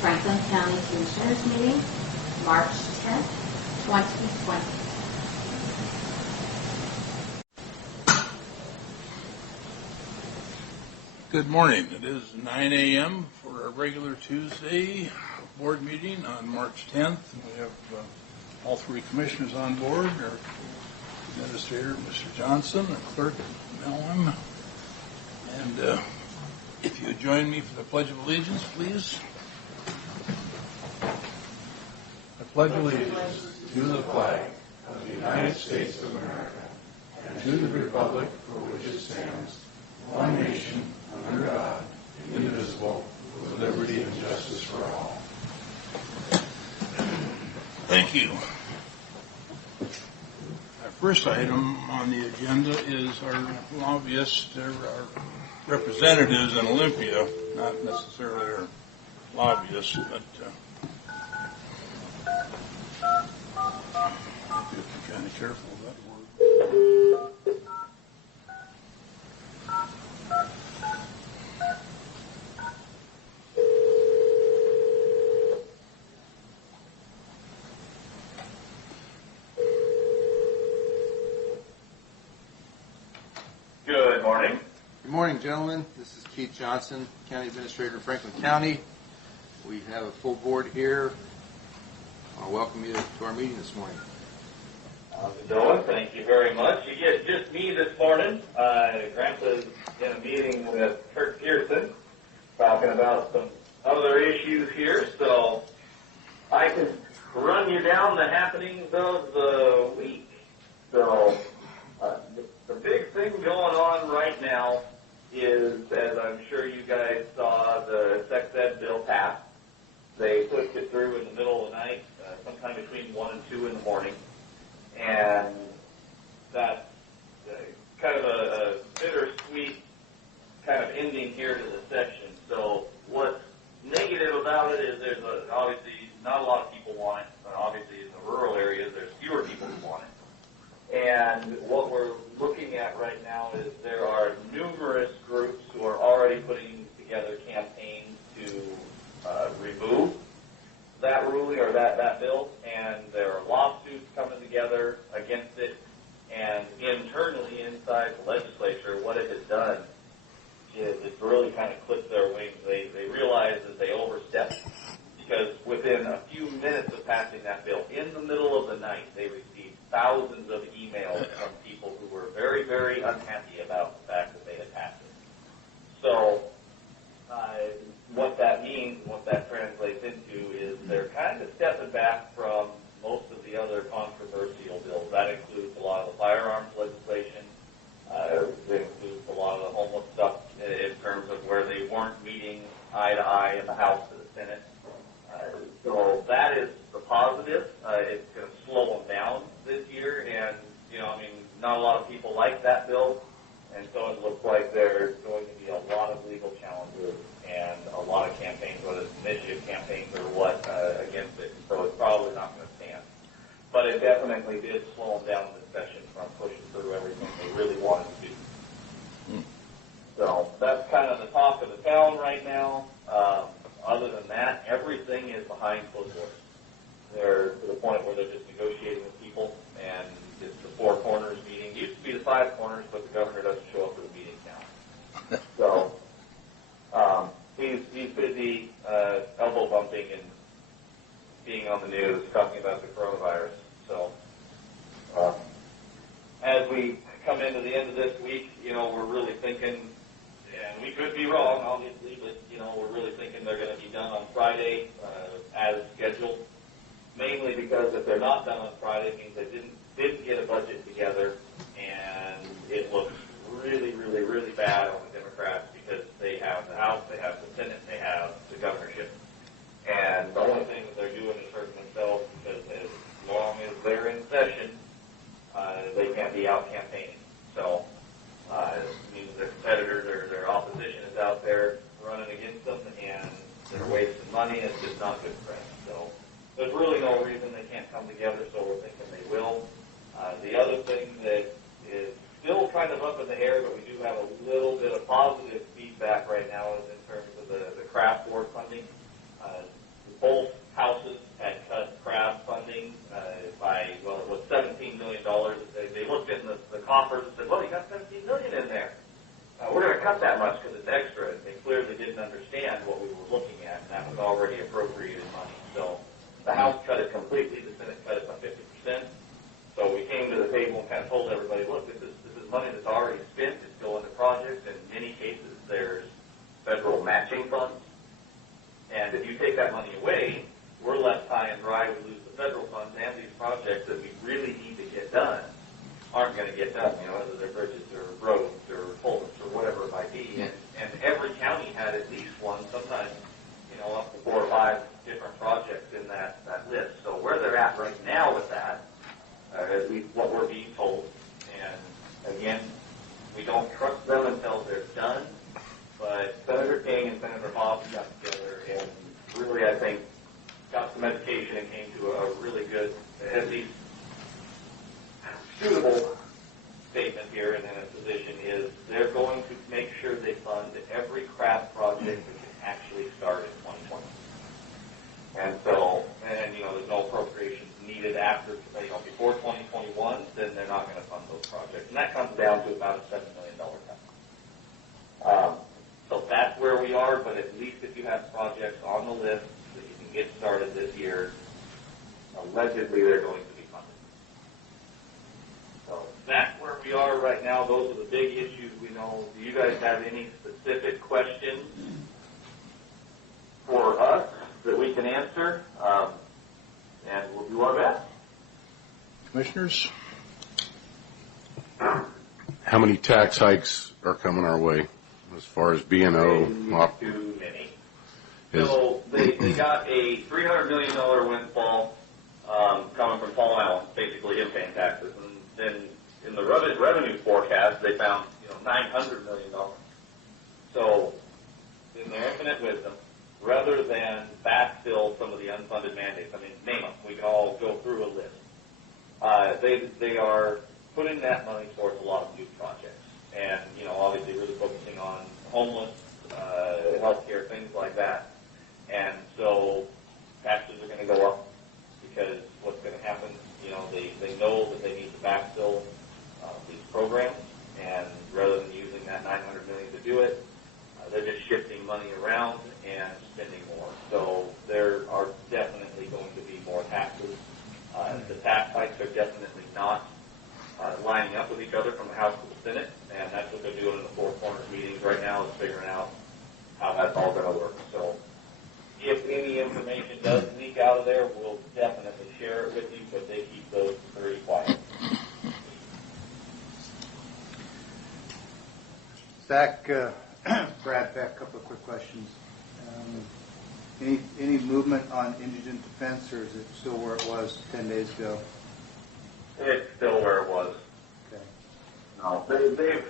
Franklin County Commissioners meeting, March 10th, 2020. Good morning. It is 9 a.m. for our regular Tuesday board meeting on March 10th. We have all three commissioners on board, our administrator, Mr. Johnson, our clerk, Mellon. And if you would join me for the Pledge of Allegiance, please. I pledge allegiance to the flag of the United States of America and to the republic for which it stands, one nation, under God, indivisible, with liberty and justice for all. Thank you. Our first item on the agenda is our lobbyists, our representatives in Olympia, not necessarily our lobbyists, but I have to be kind of careful of that word. Good morning. Good morning, gentlemen. This is Keith Johnson, County Administrator of Franklin County. We have a full board here. I want to welcome you to our meeting this morning. How's it going? Thank you very much. You get just me this morning. Grandpa's in a meeting with Kurt Pearson talking about some other issues here, so I can run you down the happenings of the week. So the big thing going on right now is, as I'm sure you guys saw, the sex ed bill passed. They pushed it through in the middle of the night, sometime between 1 and 2 in the morning. And that's kind of a bittersweet kind of ending here to the session. So what's negative about it is there's obviously not a lot of people want it. But obviously in the rural areas, there's fewer people who want it. And what we're looking at right now is there are numerous groups who are already putting together campaigns to remove that ruling or that bill, and there are lawsuits coming together against it. And internally inside the legislature, what it has done is it's really kind of clipped their wings. They realize that they overstepped, because within a few minutes of passing that bill, in the middle of the night, they received thousands of emails from people who were very, very unhappy about the fact that they had passed it. So what that means, what that translates into, is they're kind of stepping back from most of the other controversial bills. That includes a lot of the firearms legislation. It includes a lot of the homeless stuff in terms of where they weren't meeting eye to eye in the House and the Senate. So that is the positive. It's going to slow them down this year, and not a lot of people like that bill, and so it looks like there's going to be a lot of legal challenges and a lot of campaigns, whether it's initiative campaigns or what, against it. So it's probably not going to stand. But it definitely did slow them down in the session from pushing through everything they really wanted to do. So that's kind of the talk of the town right now. Other than that, everything is behind closed doors. They're to the point where they're just negotiating with people, and it's the four corners meeting. It used to be the five corners, but the governor doesn't show up for the meeting now. So he's busy elbow bumping and being on the news, talking about the coronavirus. So as we come into the end of this week, we're really thinking, and we could be wrong, obviously, but, we're really thinking they're going to be done on Friday as scheduled, mainly because if they're not done on Friday, it means they didn't get a budget together, and it looks really, really, really bad on the Democrats because they have the House, they have the Senate, they have the governorship. And the only thing that they're doing is hurting themselves, because as long as they're in session, they can't be out campaigning. So it means their competitors or their opposition is out there running against them, and they're wasting money, and it's just not good for them. So there's really no reason they can't come together, so we're thinking they will. The other thing that is still kind of up in the air, but we do have a little bit of positive feedback right now, is in terms of the craft board funding. both houses had cut CRAB funding by, well, it was $17 million. They looked in the coffers and said, well, you got $17 million in there. We're going to cut that much because it's extra. They clearly didn't understand what we were looking at, and that was already appropriated money. So the House cut it completely. The Senate cut it by 50%. So we came to the table and kind of told everybody, look, this is money that's already spent. It's going to projects. In many cases, there's federal matching funds. And if you take that money away, we're left high and dry. We lose the federal funds, and these projects that we really need to get done aren't going to get done, whether they're bridges or roads or culverts or whatever it might be. And every county had at least one, sometimes, up to 4 or 5 different projects in that list. So where they're at right now with that, at least what we're being told, and again, we don't trust them until they're done, but Senator King and Senator Hobbs got together and really, I think, got some education and came to a really good, at least suitable statement here, and then a position is they're going to make sure they fund every CRAB project that can actually start in 2020. And so, there's no appropriations needed after, before 2021, then they're not going to fund those projects. And that comes down to about a $7 million cut. So that's where we are, but at least if you have projects on the list that you can get started this year, allegedly they're going to be funded. So that's where we are right now. Those are the big issues we know. Do you guys have any specific questions for us that we can answer? And we'll do our best. Commissioners? How many tax hikes are coming our way as far as B&O? Too many. So they got a $300 million windfall coming from Paul Allen, basically him paying taxes. And then in the revenue forecast, they found $900 million. So in their infinite wisdom, rather than backfill some of the unfunded mandates, name them. We can all go through a list. They are putting that money towards a lot of new projects, and obviously really focusing on homeless, healthcare, things like that. And so taxes are going to go up because what's going to happen? They know that they need to backfill these programs, and rather than using that $900 million to do it, they're just shifting money around and spending more. So there are definitely going to be more taxes. The tax hikes are definitely not lining up with each other from the House to the Senate, and that's what they're doing in the Four Corners meetings right now, is figuring out how that's all going to work. So if any information does leak out of there, we'll definitely share it with you, but they keep those very quiet. Zach, Brad Beck, a couple of quick questions. Any movement on indigent defense, or is it still where it was 10 days ago? It's still where it was. Okay. No, they've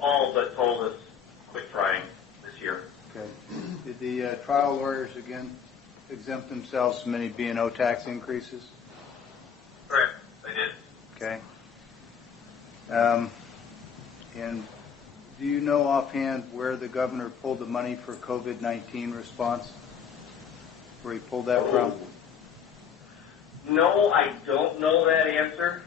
all but told us quit trying this year. Okay. Did the trial lawyers again exempt themselves from any B&O tax increases? Correct, they did. Okay. And do you know offhand where the governor pulled the money for COVID-19 response? Where he pulled that from? No, I don't know that answer.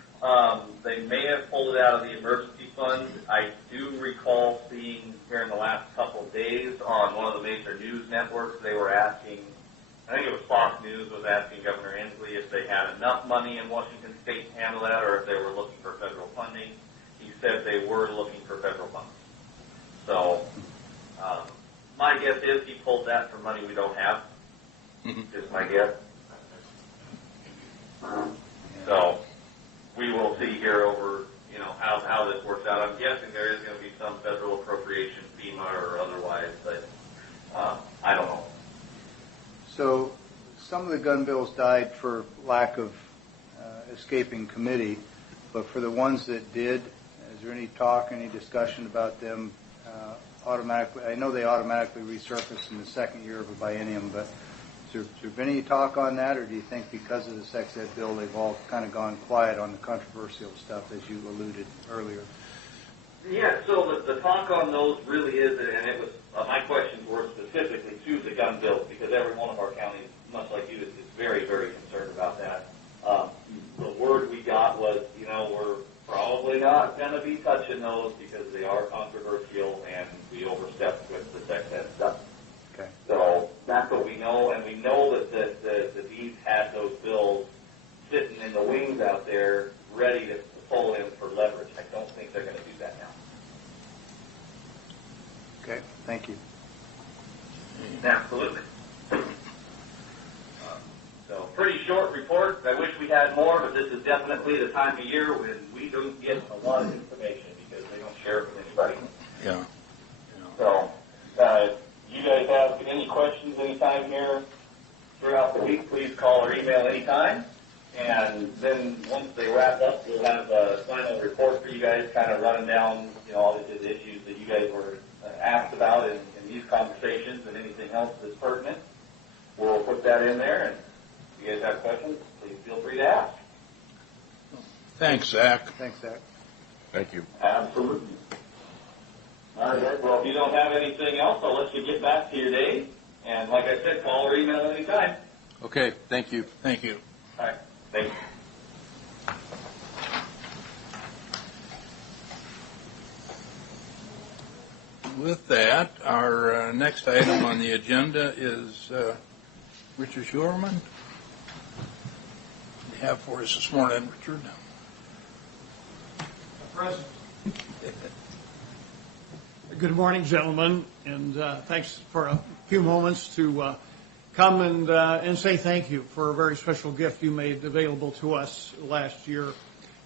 They may have pulled it out of the emergency fund. I do recall seeing here in the last couple of days on one of the major news networks, they were asking, I think it was Fox News was asking Governor Inslee if they had enough money in Washington State to handle that or if they were looking for federal funding. He said they were looking for federal funding. So my guess is he pulled that for money we don't have. Just my guess. So we will see here over, how this works out. I'm guessing there is going to be some federal appropriation, FEMA or otherwise, but I don't know. So some of the gun bills died for lack of escaping committee, but for the ones that did, is there any talk, any discussion about them automatically? I know they automatically resurface in the second year of a biennium, but has there been any talk on that, or do you think because of the sex ed bill they've all kind of gone quiet on the controversial stuff, as you alluded earlier? Yeah, so the talk on those really is, and it was, my questions were specifically to the gun bills, because every one of our counties much like you, is very, very concerned about that. The word we got was, we're probably not going to be touching those because they are controversial and we overstepped with the sex ed stuff. Okay. So that's what we know, and we know that the Deeds had those bills sitting in the wings out there ready to pull in for leverage. I don't think they're going to do that now. Okay, thank you. Absolutely. So pretty short report. I wish we had more, but this is definitely the time of year when we don't get a lot of information because they don't share it with anybody. Yeah. So you guys have any questions anytime here throughout the week, please call or email anytime. And then once they wrap up, we'll have a final report for you guys, kind of running down, all the issues that you guys were asked about in these conversations and anything else that's pertinent. We'll put that in there, and if you guys have questions, please feel free to ask. Thanks, Zach. Thanks, Zach. Thank you. Absolutely. All right, well, if you don't have anything else, I'll let you get back to your day. And like I said, call or email anytime. Okay, thank you. Thank you. All right, thank you. With that, our next item on the agenda is Richard Schurman. What do you have for us this morning, Richard? Present. Good morning, gentlemen, and thanks for a few moments to come and say thank you for a very special gift you made available to us last year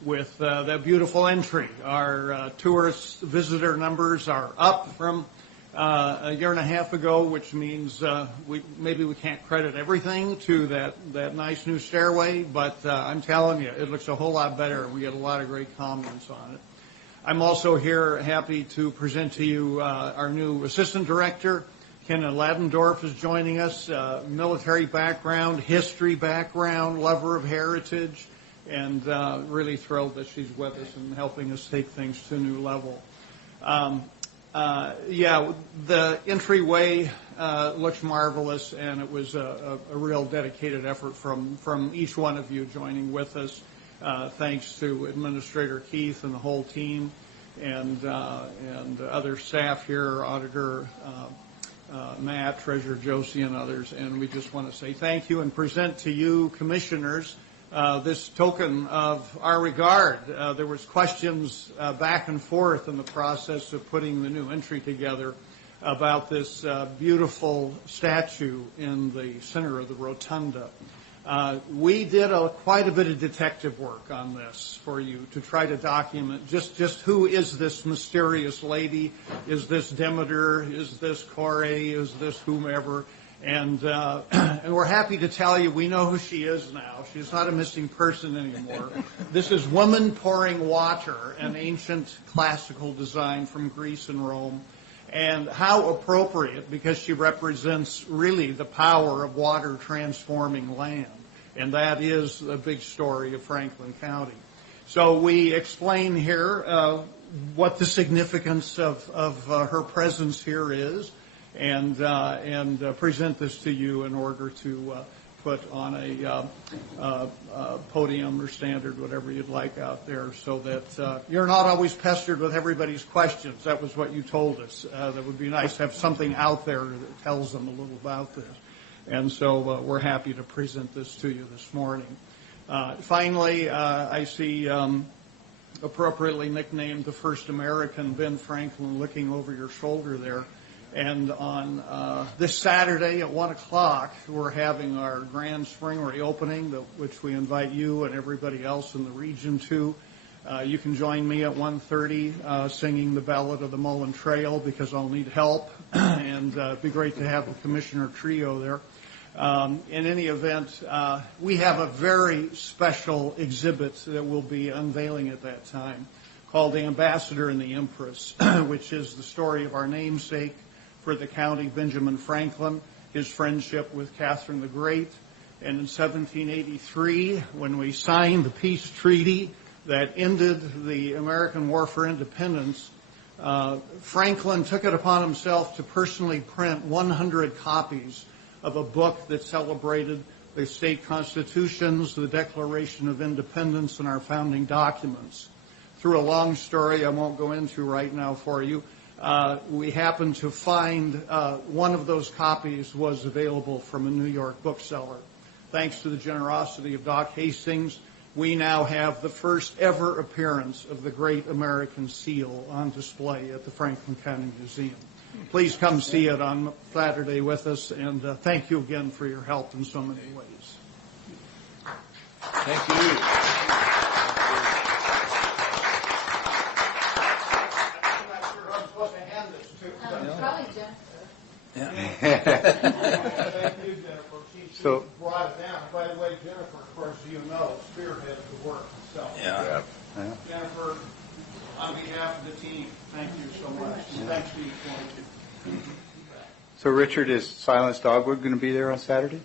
with that beautiful entry. Our tourist visitor numbers are up from a year and a half ago, which means maybe we can't credit everything to that nice new stairway, but I'm telling you, it looks a whole lot better. We get a lot of great comments on it. I'm also here happy to present to you our new assistant director. Kenna Ladendorf is joining us, military background, history background, lover of heritage, and really thrilled that she's with us and helping us take things to a new level. The entryway looks marvelous, and it was a real dedicated effort from each one of you joining with us. Thanks to Administrator Keith and the whole team, and other staff here, Auditor Matt, Treasurer Josie, and others. And we just want to say thank you and present to you, commissioners, this token of our regard. There was questions back and forth in the process of putting the new entry together about this beautiful statue in the center of the rotunda. We did quite a bit of detective work on this for you to try to document just who is this mysterious lady? Is this Demeter? Is this Corey? Is this whomever? And we're happy to tell you we know who she is now. She's not a missing person anymore. This is Woman Pouring Water, an ancient classical design from Greece and Rome. And how appropriate, because she represents really the power of water transforming land. And that is a big story of Franklin County. So we explain here what the significance of her presence here is, and present this to you in order to put on a podium or standard, whatever you'd like out there, so that you're not always pestered with everybody's questions. That was what you told us. That would be nice to have something out there that tells them a little about this. And so we're happy to present this to you this morning. Finally, I see appropriately nicknamed the first American, Ben Franklin, looking over your shoulder there. And on this Saturday at 1 o'clock, we're having our grand spring reopening, which we invite you and everybody else in the region to. You can join me at 1:30 singing the Ballad of the Mullen Trail, because I'll need help, and it'd be great to have the commissioner trio there. In any event, we have a very special exhibit that we'll be unveiling at that time called The Ambassador and the Empress, which is the story of our namesake for the county, Benjamin Franklin, his friendship with Catherine the Great. And in 1783, when we signed the peace treaty that ended the American War for Independence, Franklin took it upon himself to personally print 100 copies of a book that celebrated the state constitutions, the Declaration of Independence, and our founding documents. Through a long story I won't go into right now for you, we happened to find one of those copies was available from a New York bookseller. Thanks to the generosity of Doc Hastings, we now have the first ever appearance of the Great American Seal on display at the Franklin County Museum. Please come see it on Saturday with us, and thank you again for your help in so many ways. Thank you. I'm not sure who I'm supposed to hand this to. Probably Jennifer. Thank you, Jennifer. She So- brought it down. By the way, Jennifer, of course, you know, spearheaded the work itself. Yeah. Jennifer, on behalf of the team, thank you so much. And thanks to each one of you. So Richard, is Silenced Dogwood going to be there on Saturday?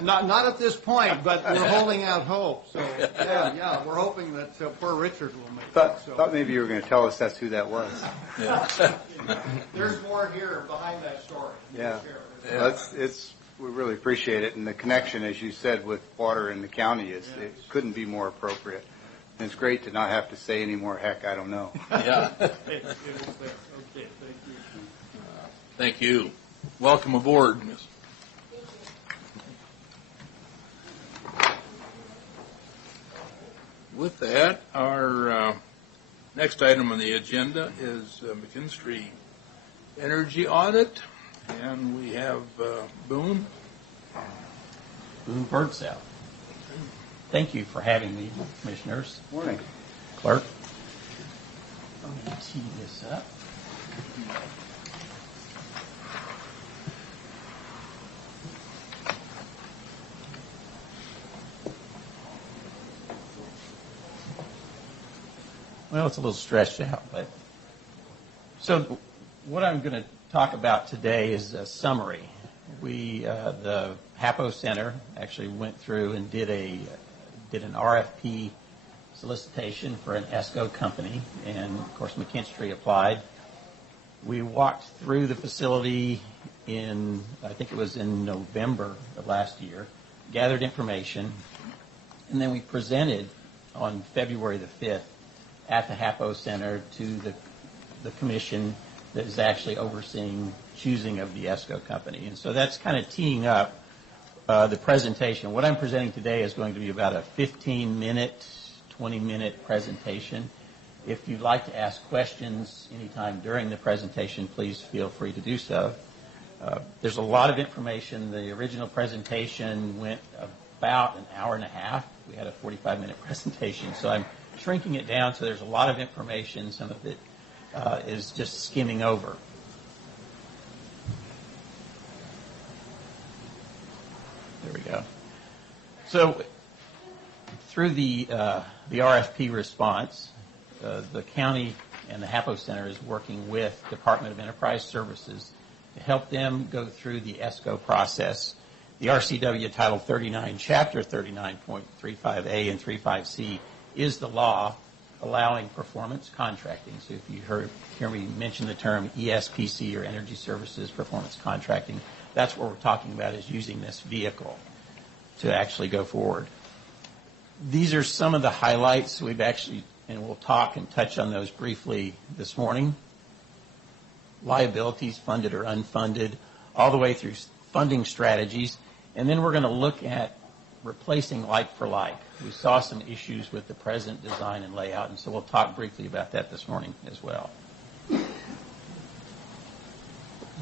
Not at this point, but we're holding out hope. So, yeah, we're hoping that poor Richard will make it. So. Thought maybe you were going to tell us that's who that was. There's more here behind that story. Yeah. Well, we really appreciate it, and the connection, as you said, with water in the county it couldn't be more appropriate. And it's great to not have to say any more heck, I don't know. Yeah. It was there. Okay, thank you. Thank you. Welcome aboard, Ms. With that, our next item on the agenda is McKinstry Energy Audit, and we have Boone. Boone Birdsell. Thank you for having me, Commissioners. Morning. Clerk. Let me tee this up. Well, it's a little stretched out, but so what I'm going to talk about today is a summary. The HAPO Center actually went through and did an RFP solicitation for an ESCO company, and of course McKinstry applied. We walked through the facility I think it was in November of last year, gathered information, and then we presented on February the 5th at the HAPO Center to the commission that is actually overseeing choosing of the ESCO company. And so that's kind of teeing up the presentation. What I'm presenting today is going to be about a 15-minute, 20-minute presentation. If you'd like to ask questions anytime during the presentation, please feel free to do so. There's a lot of information. The original presentation went about an hour and a half. We had a 45-minute presentation, so I'm shrinking it down so there's a lot of information. Some of it is just skimming over. There we go. So through the RFP response, the county and the HAPO Center is working with Department of Enterprise Services to help them go through the ESCO process. The RCW Title 39, Chapter 39.35A and 35C is the law allowing performance contracting. So if you hear me mention the term ESPC, or Energy Services Performance Contracting, that's what we're talking about, is using this vehicle to actually go forward. These are some of the highlights we've actually, and we'll talk and touch on those briefly this morning. Liabilities, funded or unfunded, all the way through funding strategies. And then we're going to look at replacing like for like. We saw some issues with the present design and layout, and so we'll talk briefly about that this morning as well. We'll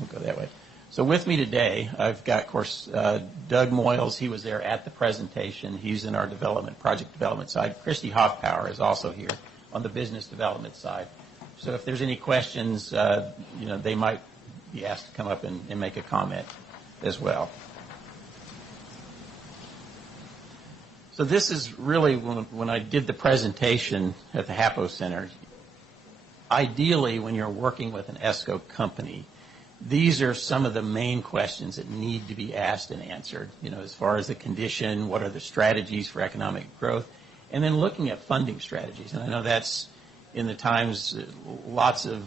go that way. So with me today, I've got, of course, Doug Moyles. He was there at the presentation. He's in our project development side. Christy Hoffpower is also here on the business development side. So if there's any questions, they might be asked to come up and make a comment as well. So this is really when I did the presentation at the HAPO Center. Ideally, when you're working with an ESCO company, these are some of the main questions that need to be asked and answered, as far as the condition, what are the strategies for economic growth, and then looking at funding strategies. And I know that's in the times, lots of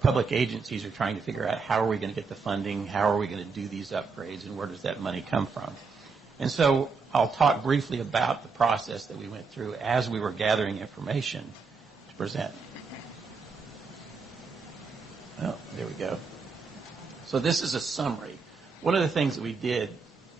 public agencies are trying to figure out how are we going to get the funding, how are we going to do these upgrades, and where does that money come from. And so I'll talk briefly about the process that we went through as we were gathering information to present. Oh, there we go. So this is a summary. One of the things that we did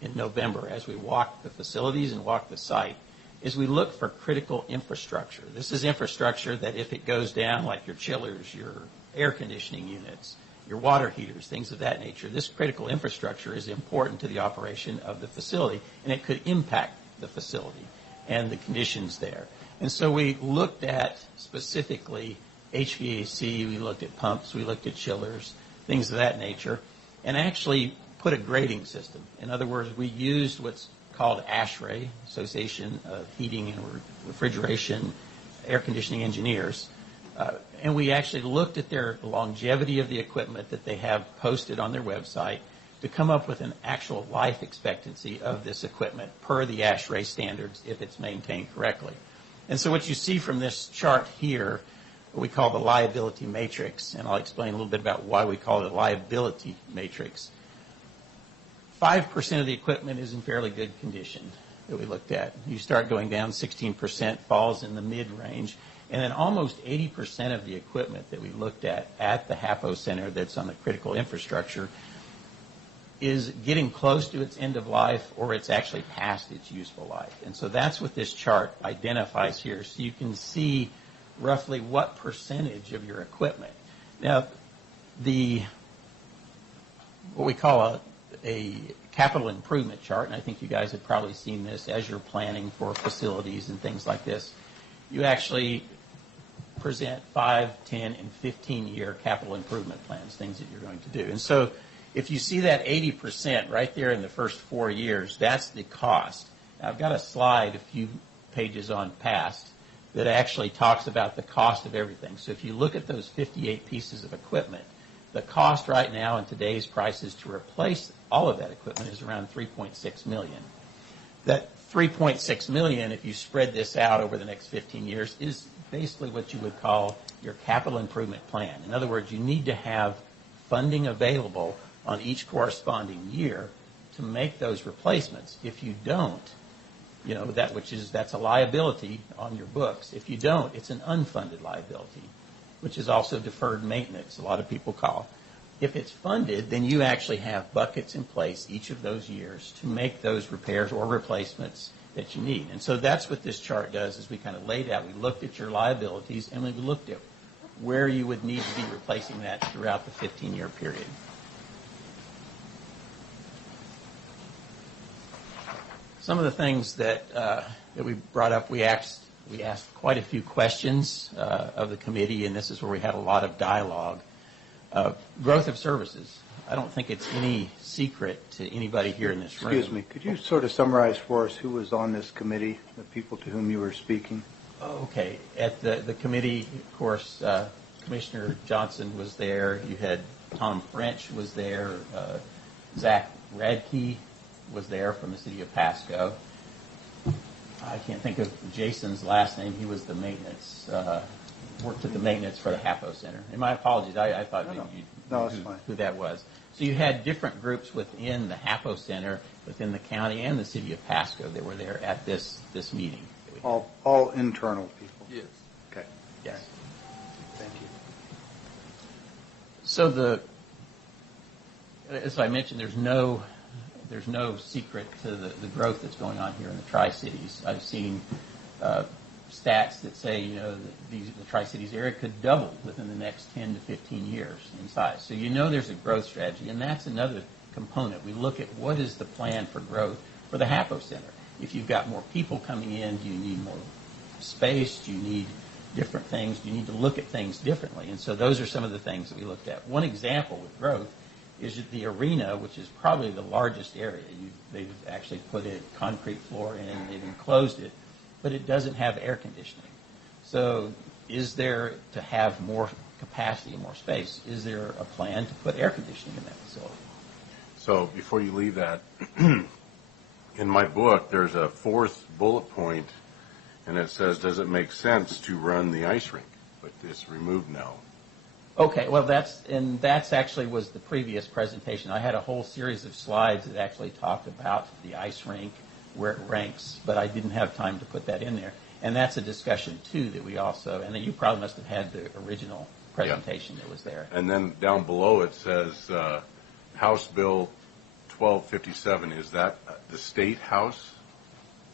in November as we walked the facilities and walked the site is we looked for critical infrastructure. This is infrastructure that if it goes down, like your chillers, your air conditioning units, your water heaters, things of that nature, this critical infrastructure is important to the operation of the facility, and it could impact the facility and the conditions there. And so we looked at specifically HVAC, we looked at pumps, we looked at chillers, things of that nature, and actually put a grading system. In other words, we used what's called ASHRAE, Association of Heating and Refrigeration Air Conditioning Engineers, and we actually looked at their longevity of the equipment that they have posted on their website to come up with an actual life expectancy of this equipment per the ASHRAE standards if it's maintained correctly. And so what you see from this chart here, what we call the liability matrix, and I'll explain a little bit about why we call it a liability matrix. 5% of the equipment is in fairly good condition that we looked at. You start going down, 16% falls in the mid-range, and then almost 80% of the equipment that we looked at the HAPO Center that's on the critical infrastructure is getting close to its end of life or it's actually past its useful life. And so that's what this chart identifies here. So you can see roughly what percentage of your equipment. Now, what we call a capital improvement chart, and I think you guys have probably seen this as you're planning for facilities and things like this, you actually present 5, 10, and 15-year capital improvement plans, things that you're going to do. And so if you see that 80% right there in the first 4 years, that's the cost. Now, I've got a slide a few pages on past that actually talks about the cost of everything. So if you look at those 58 pieces of equipment, the cost right now in today's prices to replace all of that equipment is around $3.6 million. That $3.6 million, if you spread this out over the next 15 years, is basically what you would call your capital improvement plan. In other words, you need to have funding available on each corresponding year to make those replacements. If you don't, that's a liability on your books. If you don't, it's an unfunded liability, which is also deferred maintenance, a lot of people call. If it's funded, then you actually have buckets in place each of those years to make those repairs or replacements that you need. And so that's what this chart does, is we kind of laid out, we looked at your liabilities, and we looked at where you would need to be replacing that throughout the 15-year period. Some of the things that we brought up, we asked quite a few questions of the committee, and this is where we had a lot of dialogue. Growth of services. I don't think it's any secret to anybody here in this room. Excuse me, could you sort of summarize for us who was on this committee, the people to whom you were speaking? Okay. At the committee, of course, Commissioner Johnson was there. You had Tom French was there. Zach Radke was there from the city of Pasco. I can't think of Jason's last name. He was the maintenance, worked at the maintenance for the HAPO Center. And my apologies, I thought maybe you knew who that was. So you had different groups within the HAPO Center, within the county and the city of Pasco that were there at this meeting. All internal people? Yes. Okay. Yes. Thank you. So as I mentioned, there's no secret to the growth that's going on here in the Tri-Cities. I've seen stats that say, the Tri-Cities area could double within the next 10 to 15 years in size. So there's a growth strategy, and that's another component. We look at what is the plan for growth for the HAPO Center. If you've got more people coming in, do you need more space? Do you need different things? Do you need to look at things differently? And so those are some of the things that we looked at. One example with growth is that the arena, which is probably the largest area. They've actually put a concrete floor in, they've enclosed it, but it doesn't have air conditioning. So is there, to have more capacity and more space, is there a plan to put air conditioning in that facility? So before you leave that, in my book, there's a fourth bullet point, and it says, does it make sense to run the ice rink? but it's removed now. Okay, well, that's actually was the previous presentation. I had a whole series of slides that actually talked about the ice rink, where it ranks, but I didn't have time to put that in there. And that's a discussion, too, that we also, and then you probably must have had the original presentation that was there. And then down below it says House Bill 1257. Is that the state House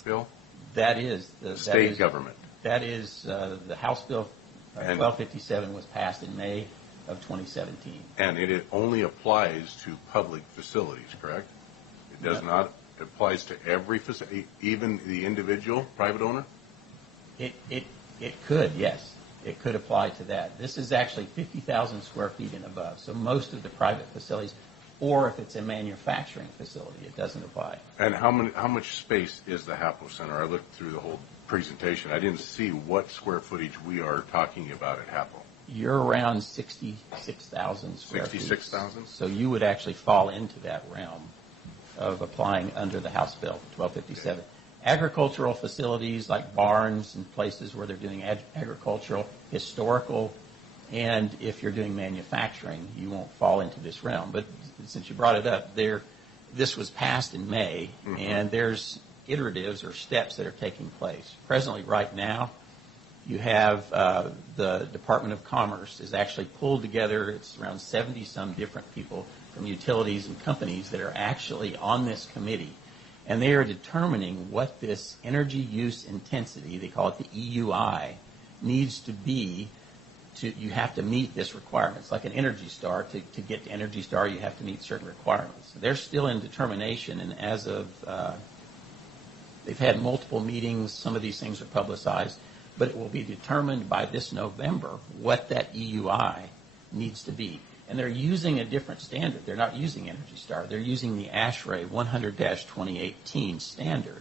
bill? That is the State government. That is the House Bill 1257 was passed in May of 2017. And it only applies to public facilities, correct? It does not. It applies to every facility, even the individual private owner? It could, yes. It could apply to that. This is actually 50,000 square feet and above. So most of the private facilities, or if it's a manufacturing facility, it doesn't apply. And how much space is the HAPO Center? I looked through the whole presentation. I didn't see what square footage we are talking about at HAPO. You're around 66,000 square feet. 66,000? So you would actually fall into that realm of applying under the House Bill 1257. Okay. Agricultural facilities like barns and places where they're doing agricultural, historical, and if you're doing manufacturing, you won't fall into this realm. But since you brought it up, this was passed in May, and there's iteratives or steps that are taking place. Presently, right now, you have the Department of Commerce is actually pulled together. It's around 70-some different people from utilities and companies that are actually on this committee. And they are determining what this energy use intensity, they call it the EUI, needs to be. You have to meet this requirement. It's like an Energy Star. To get to Energy Star, you have to meet certain requirements. They're still in determination, and as of, they've had multiple meetings. Some of these things are publicized, but it will be determined by this November what that EUI needs to be. And they're using a different standard. They're not using Energy Star. They're using the ASHRAE 100-2018 standard.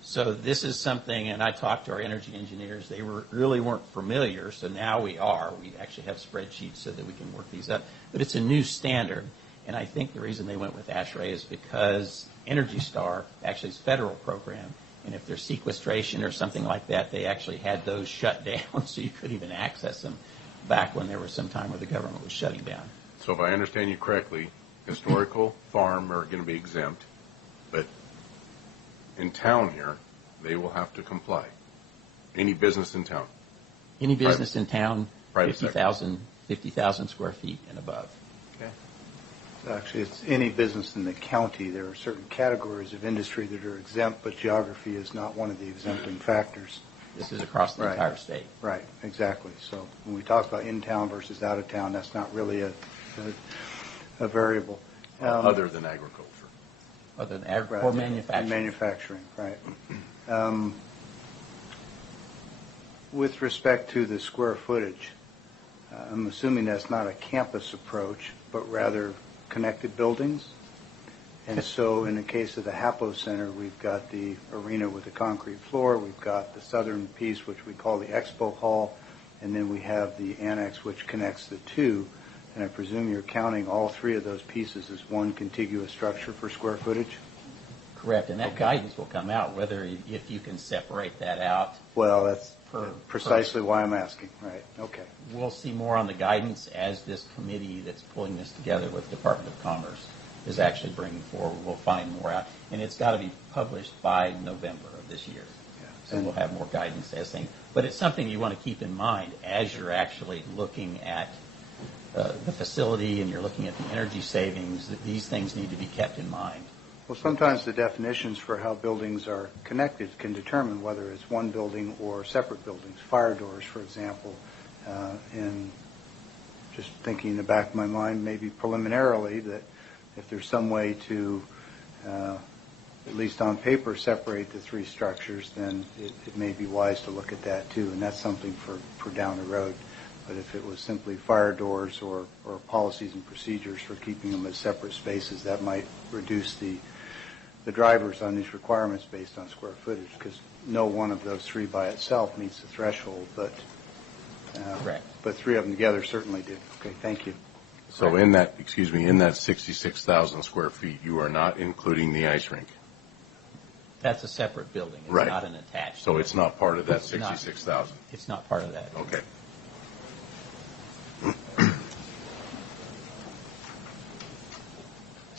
So this is something, and I talked to our energy engineers. They really weren't familiar, so now we are. We actually have spreadsheets so that we can work these up. But it's a new standard, and I think the reason they went with ASHRAE is because Energy Star actually is a federal program, and if there's sequestration or something like that, they actually had those shut down, so you couldn't even access them back when there was some time where the government was shutting down. So if I understand you correctly, historical, farm are going to be exempt, but in town here, they will have to comply. Any business in town? Any business in town, 50,000 square feet and above. Okay. Actually, it's any business in the county. There are certain categories of industry that are exempt, but geography is not one of the exempting factors. This is across the entire state. Right, exactly. So when we talk about in town versus out of town, that's not really a variable. Other than agriculture. Other than agriculture or manufacturing. Manufacturing, right. With respect to the square footage, I'm assuming that's not a campus approach, but rather connected buildings. And so in the case of the HAPO Center, we've got the arena with the concrete floor. We've got the southern piece, which we call the expo hall. And then we have the annex, which connects the two. And I presume you're counting all three of those pieces as one contiguous structure for square footage? Correct. And that guidance will come out, if you can separate that out. Well, that's precisely why I'm asking. Right. Okay. We'll see more on the guidance as this committee that's pulling this together with the Department of Commerce is actually bringing forward. We'll find more out. And it's got to be published by November of this year. Yeah. So we'll have more guidance as things. But it's something you want to keep in mind as you're actually looking at the facility and you're looking at the energy savings, that these things need to be kept in mind. Well, sometimes the definitions for how buildings are connected can determine whether it's one building or separate buildings. Fire doors, for example, and just thinking in the back of my mind, maybe preliminarily, that if there's some way to, at least on paper, separate the three structures, then it may be wise to look at that too, and that's something for down the road. But if it was simply fire doors or policies and procedures for keeping them as separate spaces, that might reduce the drivers on these requirements based on square footage, because no one of those three by itself meets the threshold, but three of them together certainly do. Okay, thank you. So in that 66,000 square feet, you are not including the ice rink? That's a separate building. It's not an attached. So it's not part of that 66,000? It's not part of that. Okay.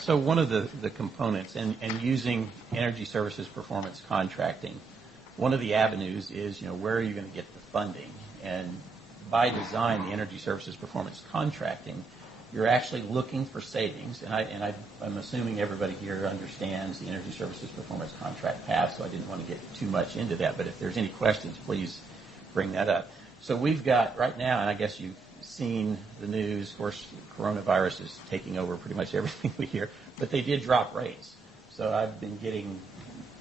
So one of the components, and using energy services performance contracting, one of the avenues is, where are you going to get the funding? And by design, the energy services performance contracting, you're actually looking for savings. And I'm assuming everybody here understands the energy services performance contract path, so I didn't want to get too much into that. But if there's any questions, please bring that up. So we've got right now, and I guess you've seen the news, of course, coronavirus is taking over pretty much everything we hear, but they did drop rates. So I've been getting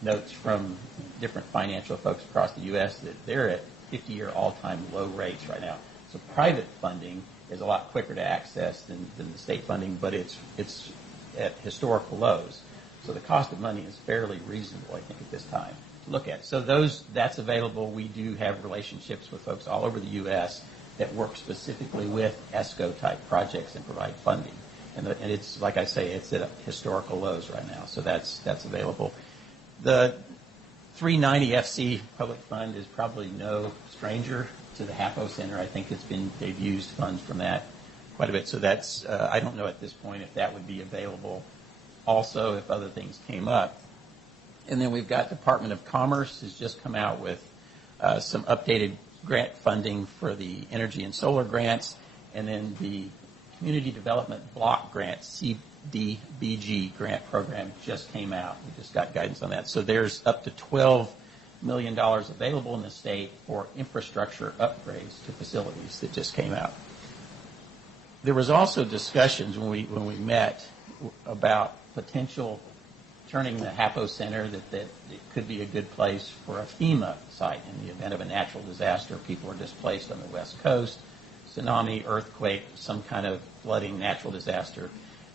notes from different financial folks across the U.S. that they're at 50-year all-time low rates right now. So private funding is a lot quicker to access than the state funding, but it's at historical lows. So the cost of money is fairly reasonable, I think, at this time to look at. So that's available. We do have relationships with folks all over the U.S. that work specifically with ESCO-type projects and provide funding. And it's, like I say, it's at historical lows right now, so that's available. The 390 FC Public Fund is probably no stranger to the HAPO Center. I think they've used funds from that quite a bit, so that's, I don't know at this point if that would be available also if other things came up. And then we've got Department of Commerce has just come out with some updated grant funding for the energy and solar grants, and then the Community Development Block Grant, CDBG grant program just came out. We just got guidance on that. So there's up to $12 million available in the state for infrastructure upgrades to facilities that just came out. There was also discussions when we met about potential turning the HAPO Center that it could be a good place for a FEMA site in the event of a natural disaster. People are displaced on the West Coast, tsunami, earthquake, some kind of flooding, natural disaster.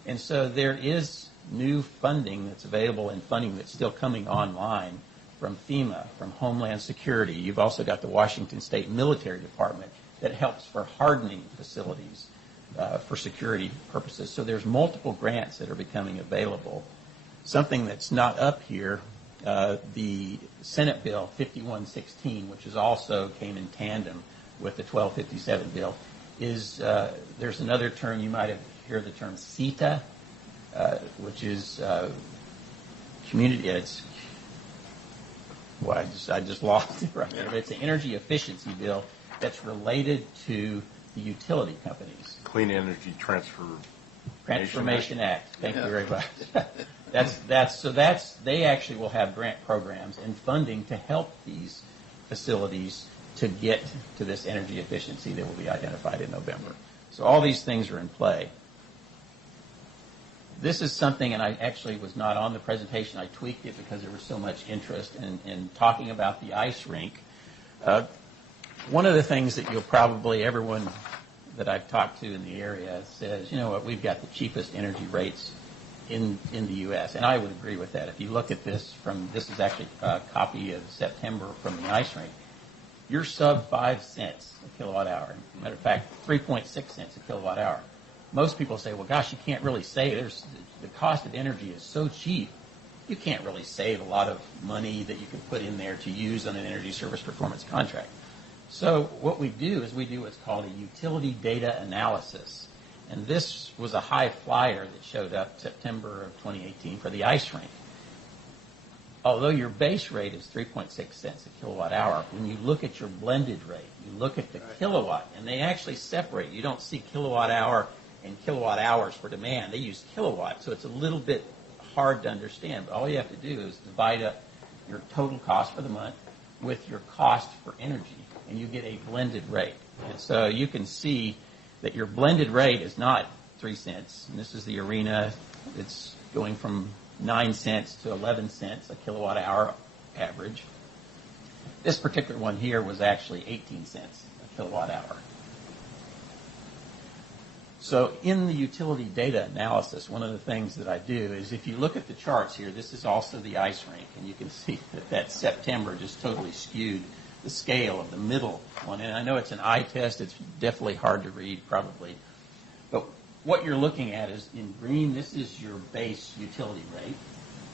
And so there is new funding that's available and funding that's still coming online from FEMA, from Homeland Security. You've also got the Washington State Military Department that helps for hardening facilities for security purposes. So there's multiple grants that are becoming available. Something that's not up here, the Senate Bill 5116, which is also came in tandem with the 1257 bill, is there's another term, you might have heard the term CETA, which is community, I just lost it right there. But it's an energy efficiency bill that's related to the utility companies. Clean Energy Transformation Act. Thank you very much. They actually will have grant programs and funding to help these facilities to get to this energy efficiency that will be identified in November. So all these things are in play. This is something, and I actually was not on the presentation. I tweaked it because there was so much interest in talking about the ice rink. One of the things that everyone that I've talked to in the area says, you know what, we've got the cheapest energy rates in the U.S., and I would agree with that. If you look at this this is actually a copy of September from the ice rink, you're sub 5 cents a kilowatt hour. Matter of fact, 3.6 cents a kilowatt hour. Most people say, well, gosh, you can't really save. The cost of energy is so cheap, you can't really save a lot of money that you can put in there to use on an energy service performance contract. So what we do is we do what's called a utility data analysis. And this was a high flyer that showed up September of 2018 for the ice rink. Although your base rate is 3.6 cents a kilowatt hour, when you look at your blended rate, you look at the kilowatt, and they actually separate. You don't see kilowatt hour and kilowatt hours for demand. They use kilowatt, so it's a little bit hard to understand. But all you have to do is divide up your total cost for the month with your cost for energy, and you get a blended rate. And so you can see that your blended rate is not 3 cents. And this is the arena. It's going from 9 cents to 11 cents a kilowatt hour average. This particular one here was actually 18 cents a kilowatt hour. So in the utility data analysis, one of the things that I do is if you look at the charts here, this is also the ice rink, and you can see that September just totally skewed the scale of the middle one. And I know it's an eye test. It's definitely hard to read, probably. But what you're looking at is in green, this is your base utility rate.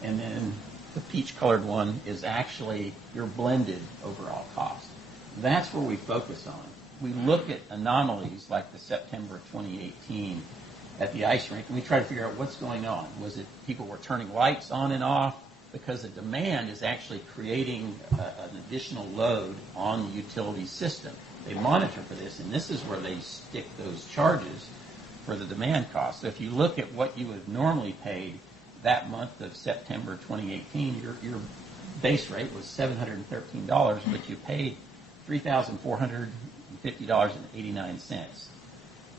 And then the peach-colored one is actually your blended overall cost. That's where we focus on. We look at anomalies like the September 2018 at the ice rink, and we tried to figure out what's going on. Was it people were turning lights on and off? Because the demand is actually creating an additional load on the utility system. They monitor for this, and this is where they stick those charges for the demand cost. So if you look at what you would have normally paid that month of September 2018, your base rate was $713, but you paid $3,450.89.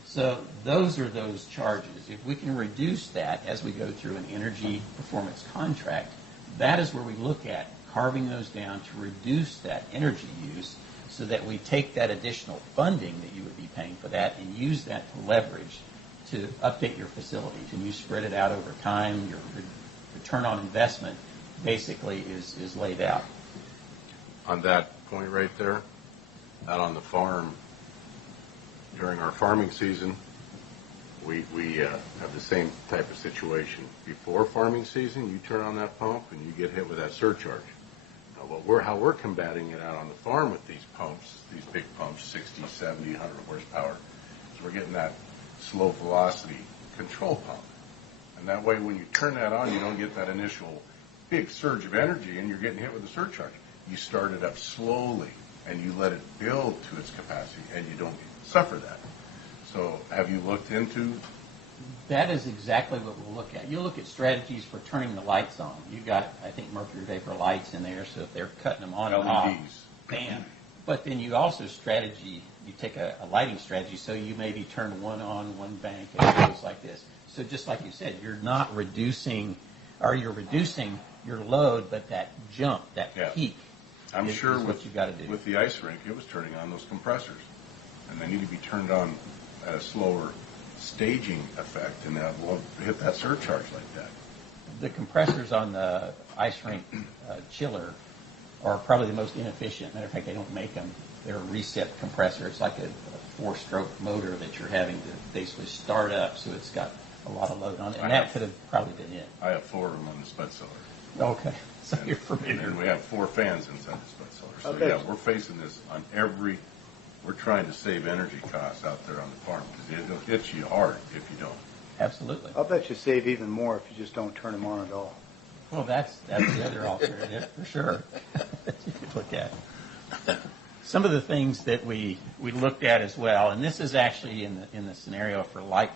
So those are those charges. If we can reduce that as we go through an energy performance contract, that is where we look at carving those down to reduce that energy use so that we take that additional funding that you would be paying for that and use that to leverage to update your facilities. And you spread it out over time. Your return on investment basically is laid out. On that point right there, out on the farm, during our farming season, we have the same type of situation. Before farming season, you turn on that pump and you get hit with that surcharge. Now, how we're combating it out on the farm with these pumps, these big pumps, 60, 70, 100 horsepower, is we're getting that slow velocity control pump. And that way, when you turn that on, you don't get that initial big surge of energy and you're getting hit with a surcharge. You start it up slowly and you let it build to its capacity and you don't suffer that. So have you looked into? That is exactly what we'll look at. You'll look at strategies for turning the lights on. You've got, I think, mercury vapor lights in there, so if they're cutting them on and off, LEDs. bam. But then you also you take a lighting strategy, so you maybe turn one on, one bank, and it goes like this. So just like you said, you're not reducing, or you're reducing your load, but that jump, that peak, I'm sure is what you got to do. With the ice rink, it was turning on those compressors, and they need to be turned on at a slower staging effect, and that won't hit that surcharge like that. The compressors on the ice rink chiller are probably the most inefficient. Matter of fact, they don't make them. They're a recip compressor. It's like a four-stroke motor that you're having to basically start up, so it's got a lot of load on it, and that could have probably been it. I have 4 of them on the spud cellar. Okay, so you're familiar. And we have 4 fans inside the spud cellar. So Okay. yeah, we're facing this on we're trying to save energy costs out there on the farm because it'll hit you hard if you don't. Absolutely. I'll bet you save even more if you just don't turn them on at all. Well, that's the other alternative for sure that you could look at. Some of the things that we looked at as well, and this is actually in the scenario for like.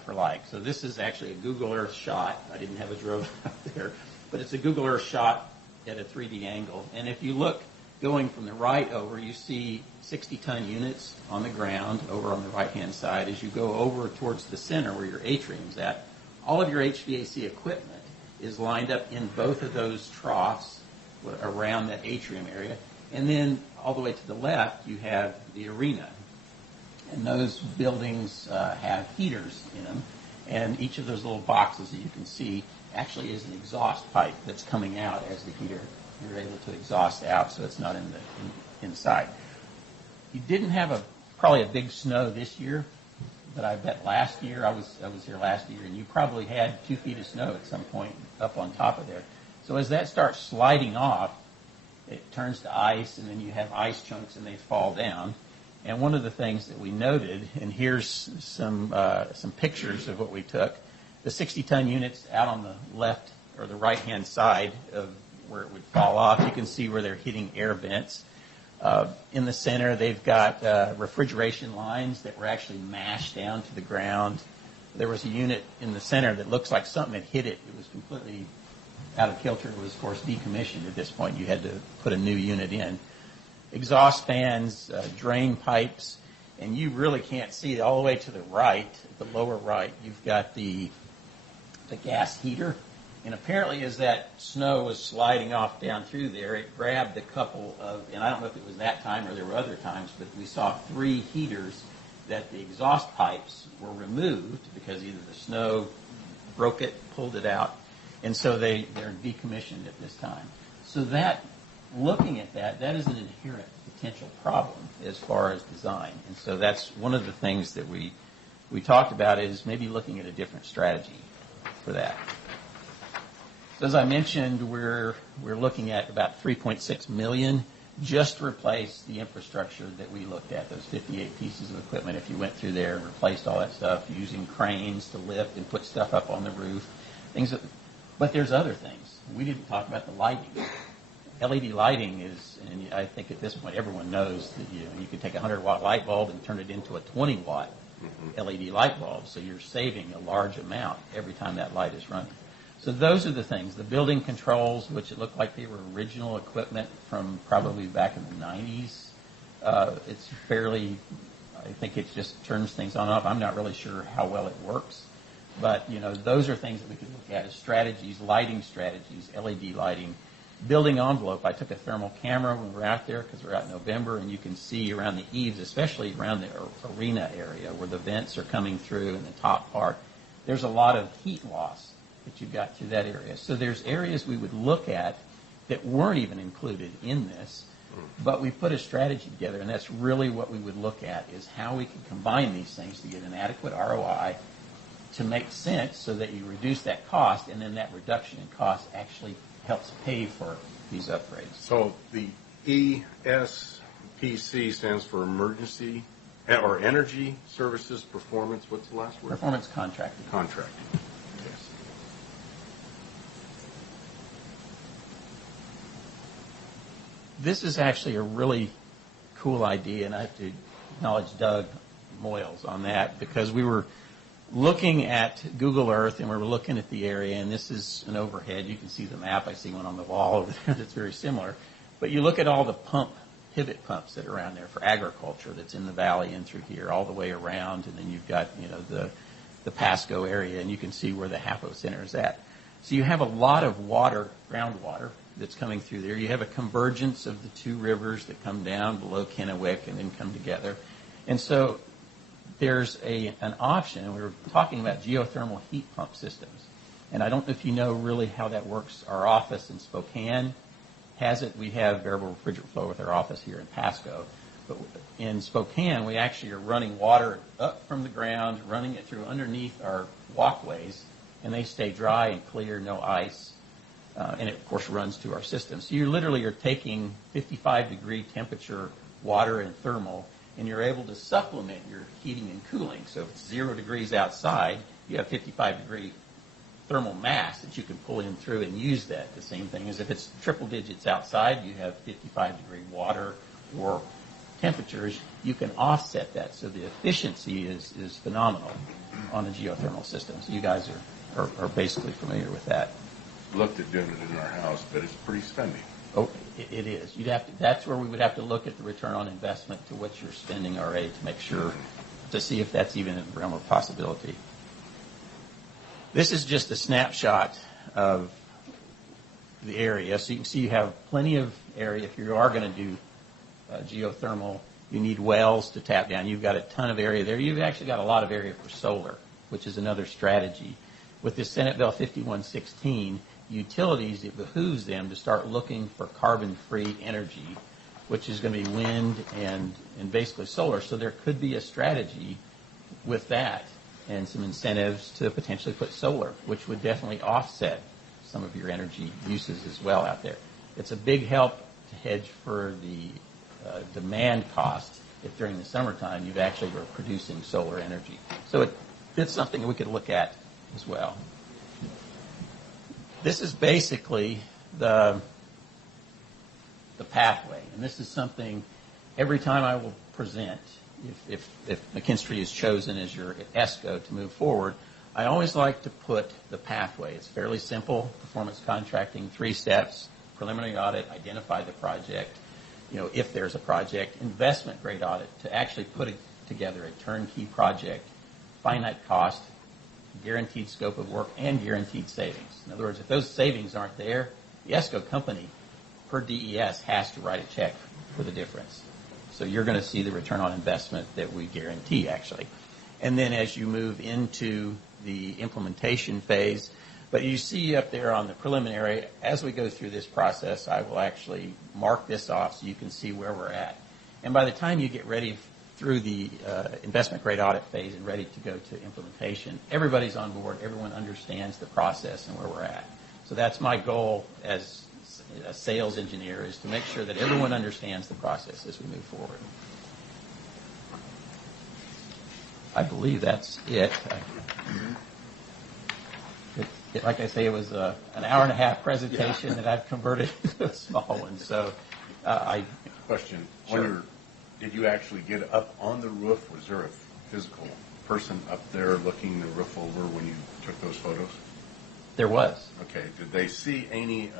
So this is actually a Google Earth shot. I didn't have a drone out there, but it's a Google Earth shot at a 3D angle. And if you look going from the right over, you see 60-ton units on the ground over on the right-hand side. As you go over towards the center where your atrium's at, all of your HVAC equipment is lined up in both of those troughs around that atrium area. And then all the way to the left, you have the arena. And those buildings have heaters in them. And each of those little boxes that you can see actually is an exhaust pipe that's coming out as the heater. You're able to exhaust out, so it's not inside. You didn't have probably a big snow this year, but I bet last year, I was here last year, and you probably had 2 feet of snow at some point up on top of there. So as that starts sliding off, it turns to ice, and then you have ice chunks, and they fall down. And one of the things that we noted, and here's some pictures of what we took, the 60-ton units out on the left or the right-hand side of where it would fall off, you can see where they're hitting air vents. In the center, they've got refrigeration lines that were actually mashed down to the ground. There was a unit in the center that looks like something had hit it. It was completely out of kilter. It was, of course, decommissioned at this point. You had to put a new unit in. Exhaust fans, drain pipes, and you really can't see it all the way to the right, the lower right. You've got the gas heater. And apparently as that snow was sliding off down through there, it grabbed a couple of, and I don't know if it was that time or there were other times, but we saw 3 heaters that the exhaust pipes were removed because either the snow broke it, pulled it out, and so they're decommissioned at this time. So that, looking at that is an inherent potential problem as far as design. And so that's one of the things that we talked about is maybe looking at a different strategy for that. So as I mentioned, we're looking at about $3.6 million just replace the infrastructure that we looked at, those 58 pieces of equipment. If you went through there and replaced all that stuff using cranes to lift and put stuff up on the roof, but there's other things. We didn't talk about the lighting. LED lighting is, and I think at this point everyone knows that you can take a 100-watt light bulb and turn it into a 20-watt LED light bulb, so you're saving a large amount every time that light is running. So those are the things. The building controls, which it looked like they were original equipment from probably back in the 90s. It's fairly, I think it just turns things on and off. I'm not really sure how well it works. But, those are things that we could look at as strategies, lighting strategies, LED lighting. Building envelope, I took a thermal camera when we were out there because we're out in November, and you can see around the eaves, especially around the arena area where the vents are coming through in the top part, there's a lot of heat loss that you've got through that area. So there's areas we would look at that weren't even included in this, but we put a strategy together, and that's really what we would look at, is how we can combine these things to get an adequate ROI to make sense so that you reduce that cost, and then that reduction in cost actually helps pay for these upgrades. So the ESPC stands for Emergency or Energy Services Performance. What's the last word? Performance contracting. Contracting. Yes. This is actually a really cool idea, and I have to acknowledge Doug Moyles on that, because we were looking at Google Earth, and we were looking at the area, and this is an overhead. You can see the map. I see one on the wall over there that's very similar. But you look at all the pivot pumps that are around there for agriculture that's in the valley and through here all the way around, and then you've got, the Pasco area, and you can see where the HAPO Center is at. So you have a lot of water, groundwater, that's coming through there. You have a convergence of the two rivers that come down below Kennewick and then come together. And so there's an option, and we were talking about geothermal heat pump systems. And I don't know if you know really how that works. Our office in Spokane has it. We have variable refrigerant flow with our office here in Pasco. But in Spokane, we actually are running water up from the ground, running it through underneath our walkways, and they stay dry and clear, no ice. And it, of course, runs to our system. So you literally are taking 55-degree temperature water and thermal, and you're able to supplement your heating and cooling. So if it's 0 degrees outside, you have 55-degree thermal mass that you can pull in through and use that. The same thing as if it's triple digits outside, you have 55-degree water or temperatures. You can offset that. So the efficiency is phenomenal on the geothermal system. So you guys are basically familiar with that. Looked at doing it in our house, but it's pretty spendy. Oh, it is. That's where we would have to look at the return on investment to what you're spending already to make sure, to see if that's even in the realm of possibility. This is just a snapshot of the area. So you can see you have plenty of area. If you are going to do geothermal, you need wells to tap down. You've got a ton of area there. You've actually got a lot of area for solar, which is another strategy. With this Senate Bill 5116, utilities, it behooves them to start looking for carbon-free energy, which is going to be wind and basically solar. So there could be a strategy with that and some incentives to potentially put solar, which would definitely offset some of your energy uses as well out there. It's a big help to hedge for the demand costs if during the summertime you've actually were producing solar energy. So it's something we could look at as well. This is basically the pathway, and this is something every time I will present, if McKinstry is chosen as your ESCO to move forward, I always like to put the pathway. It's fairly simple, performance contracting, 3 steps, preliminary audit, identify the project, if there's a project, investment grade audit to actually put together a turnkey project, finite cost, guaranteed scope of work, and guaranteed savings. In other words, if those savings aren't there, the ESCO company, per DES, has to write a check for the difference. So you're going to see the return on investment that we guarantee, actually. And then as you move into the implementation phase, but you see up there on the preliminary, as we go through this process, I will actually mark this off so you can see where we're at. And by the time you get ready through the investment grade audit phase and ready to go to implementation, everybody's on board, everyone understands the process and where we're at. So that's my goal as a sales engineer, is to make sure that everyone understands the process as we move forward. I believe that's it. Like I say, it was an hour-and-a-half presentation that I've converted to a small one. So Question. Sure. Did you actually get up on the roof? Was there a physical person up there looking the roof over when you took those photos? There was. Okay. Did they see any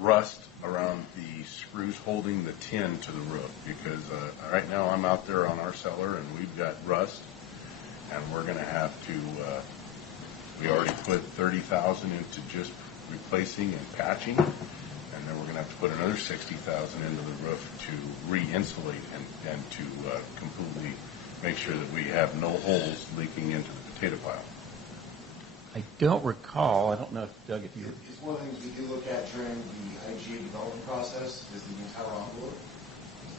rust around the screws holding the tin to the roof? Because right now I'm out there on our cellar and we've got rust, and we're going to have to. We already put $30,000 into just replacing and patching, and then we're going to have to put another $60,000 into the roof to re-insulate and to completely make sure that we have no holes leaking into the potato pile. I don't recall. I don't know if, Doug, if you... It's one of the things we do look at during the IGA development process is the entire envelope.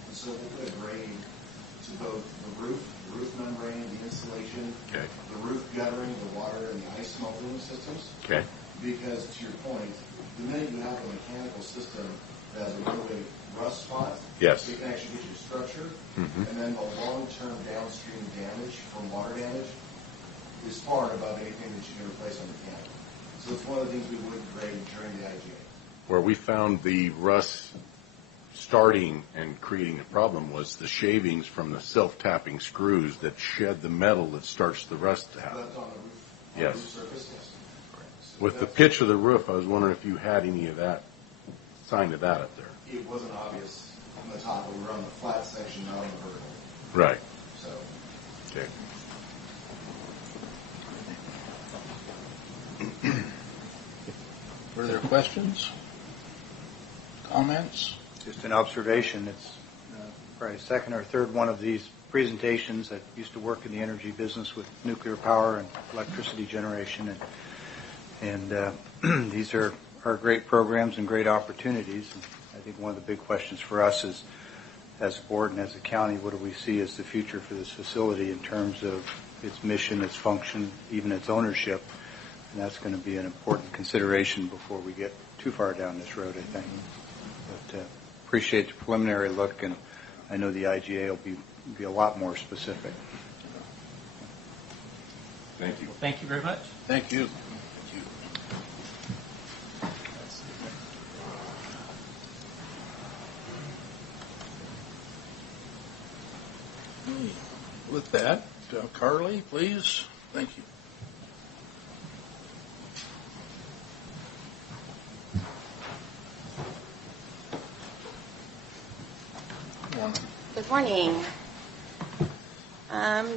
And so we'll put a grade to both the roof membrane, the insulation, Okay. the roof guttering, the water, and the ice smelting systems. Okay. Because to your point, the minute you have a mechanical system that has a runaway rust spot, Yes. it can actually get you to structure. Mm-hmm. And then the long-term downstream damage from water damage is far above anything that you can replace on mechanical. So it's one of the things we would grade during the IGA. Where we found the rust starting and creating a problem was the shavings from the self-tapping screws that shed the metal that starts the rust to happen. Left on the roof, Yes. roof surface, yes. So With the that's- pitch of the roof, I was wondering if you had any of that, sign of that up there. It wasn't obvious on the top, but we were on the flat section, not on the vertical. Right. So Okay. Further questions? Comments? Just an observation, it's probably second or third one of these presentations. I used to work in the energy business with nuclear power and electricity generation, and these are great programs and great opportunities. And I think one of the big questions for us is, as a board and as a county, what do we see as the future for this facility in terms of its mission, its function, even its ownership? And that's going to be an important consideration before we get too far down this road, I think. But appreciate the preliminary look, and I know the IGA will be a lot more specific. Thank you. Thank you very much. Thank you. With that, Carly, please. Thank you. Good morning.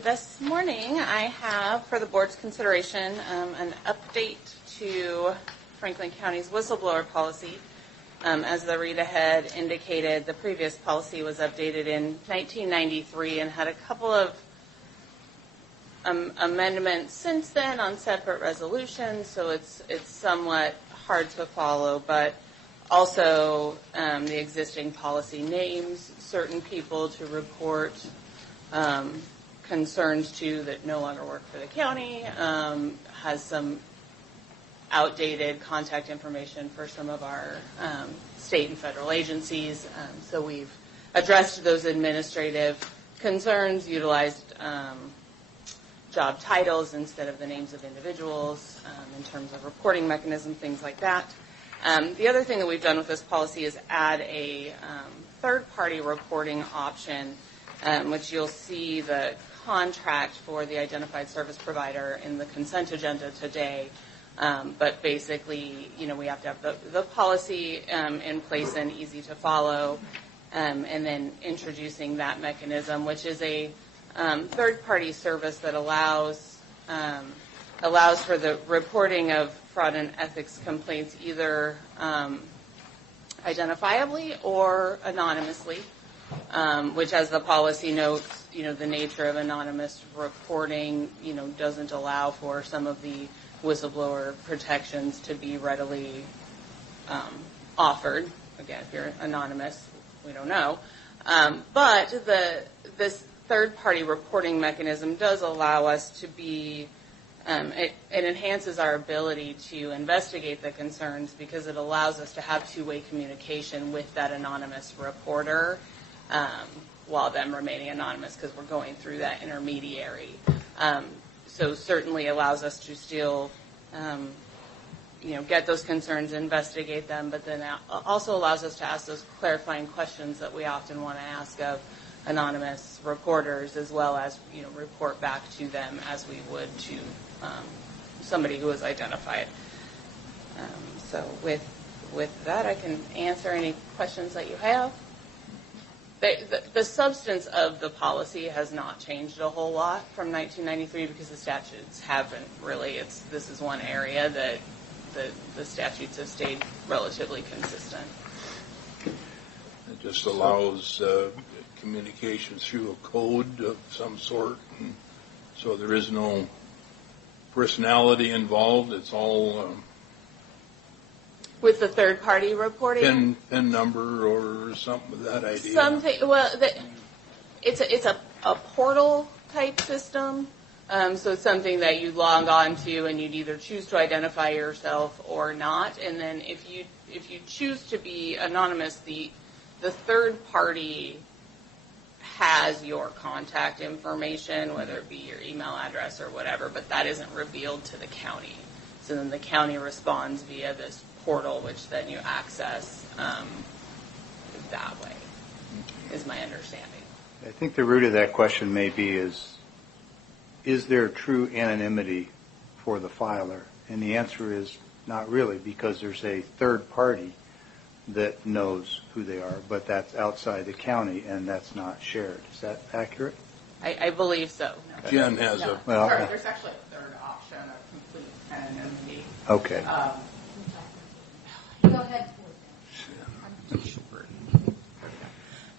This morning I have for the board's consideration an update to Franklin County's whistleblower policy. As the read ahead indicated, the previous policy was updated in 1993 and had a couple of amendments since then on separate resolutions, so it's somewhat hard to follow, but also the existing policy names certain people to report concerns to that no longer work for the county, has some outdated contact information for some of our state and federal agencies. So we've addressed those administrative concerns, utilized job titles instead of the names of individuals in terms of reporting mechanism, things like that. The other thing that we've done with this policy is add a third-party reporting option, which you'll see the contract for the identified service provider in the consent agenda today. But basically, we have to have the policy in place and easy to follow, and then introducing that mechanism, which is a third-party service that allows for the reporting of fraud and ethics complaints either identifiably or anonymously, which, as the policy notes, the nature of anonymous reporting, doesn't allow for some of the whistleblower protections to be readily offered. Again, if you're anonymous, we don't know. But this third-party reporting mechanism does allow us to be It enhances our ability to investigate the concerns because it allows us to have two-way communication with that anonymous reporter while them remaining anonymous because we're going through that intermediary. So certainly allows us to still, get those concerns, investigate them, but then also allows us to ask those clarifying questions that we often want to ask of anonymous reporters, as well as report back to them as we would to somebody who is identified. So with that, I can answer any questions that you have. The substance of the policy has not changed a whole lot from 1993 because the statutes haven't really. This is one area that the statutes have stayed relatively consistent. It just allows communication through a code of some sort, and so there is no personality involved. It's all with the third-party reporting, PIN number or something with that idea. Something. Well, it's a portal type system. So it's something that you log on to, and you'd either choose to identify yourself or not. And then if you choose to be anonymous, the third party has your contact information, whether it be your email address or whatever, but that isn't revealed to the county. So then the county responds via this portal, which then you access that way, is my understanding. I think the root of that question may be is there true anonymity for the filer? And the answer is not really, because there's a third party that knows who they are, but that's outside the county and that's not shared. Is that accurate? I believe so. Jen has a... Well, Sorry, there's actually a third option of complete anonymity. okay. Go ahead.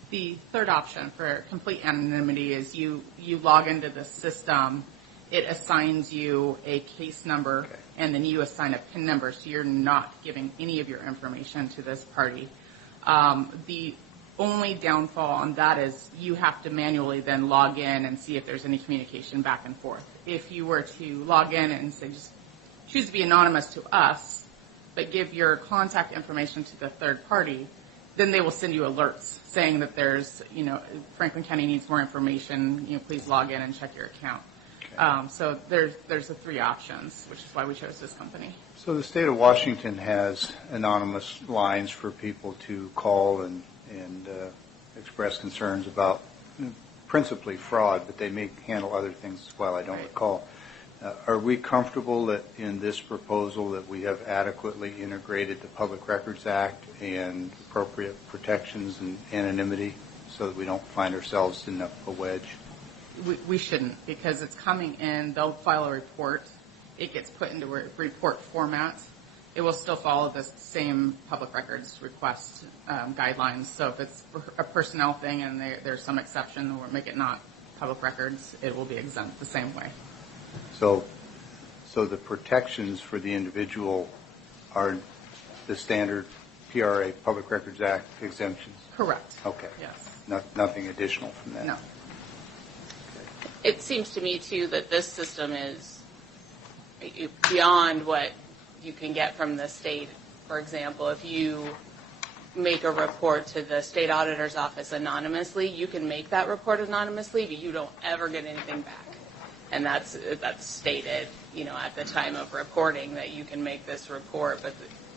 The third option for complete anonymity is you log into the system, it assigns you a case number, and then you assign a PIN number, so you're not giving any of your information to this party. The only downfall on that is you have to manually then log in and see if there's any communication back and forth. If you were to log in and say just choose to be anonymous to us, but give your contact information to the third party, then they will send you alerts saying that there's, Franklin County needs more information, please log in and check your account. Okay. So there's the three options, which is why we chose this company. So the state of Washington has anonymous lines for people to call and express concerns about principally fraud, but they may handle other things as well, I don't recall. Are we comfortable that in this proposal that we have adequately integrated the Public Records Act and appropriate protections and anonymity so that we don't find ourselves in a wedge? We shouldn't, because it's coming in, they'll file a report, it gets put into a report format. It will still follow the same public records request guidelines. So if it's a personnel thing and there's some exception or make it not public records, it will be exempt the same way. So the protections for the individual are the standard PRA, Public Records Act exemptions? Correct. Okay. Yes. Nothing additional from that? No. It seems to me, too, that this system is beyond what you can get from the state. For example, if you make a report to the state auditor's office anonymously, you can make that report anonymously, but you don't ever get anything back. And that's stated, at the time of reporting that you can make this report. But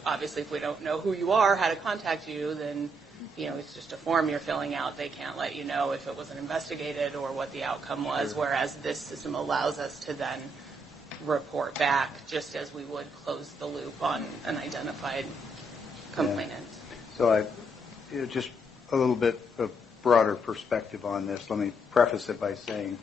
obviously, if we don't know who you are, how to contact you, then, it's just a form you're filling out. They can't let you know if it wasn't investigated or what the outcome was, whereas this system allows us to then report back just as we would close the loop on an identified complainant. Yeah. So just a little bit of broader perspective on this. Let me preface it by saying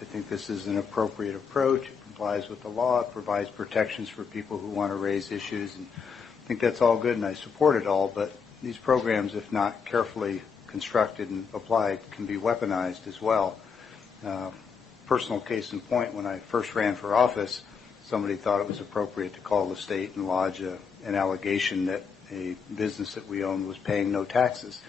I think this is an appropriate approach. It complies with the law. It provides protections for people who want to raise issues. And I think that's all good, and I support it all. But these programs, if not carefully constructed and applied, can be weaponized as well. Personal case in point, when I first ran for office, somebody thought it was appropriate to call the state and lodge an allegation that a business that we owned was paying no taxes.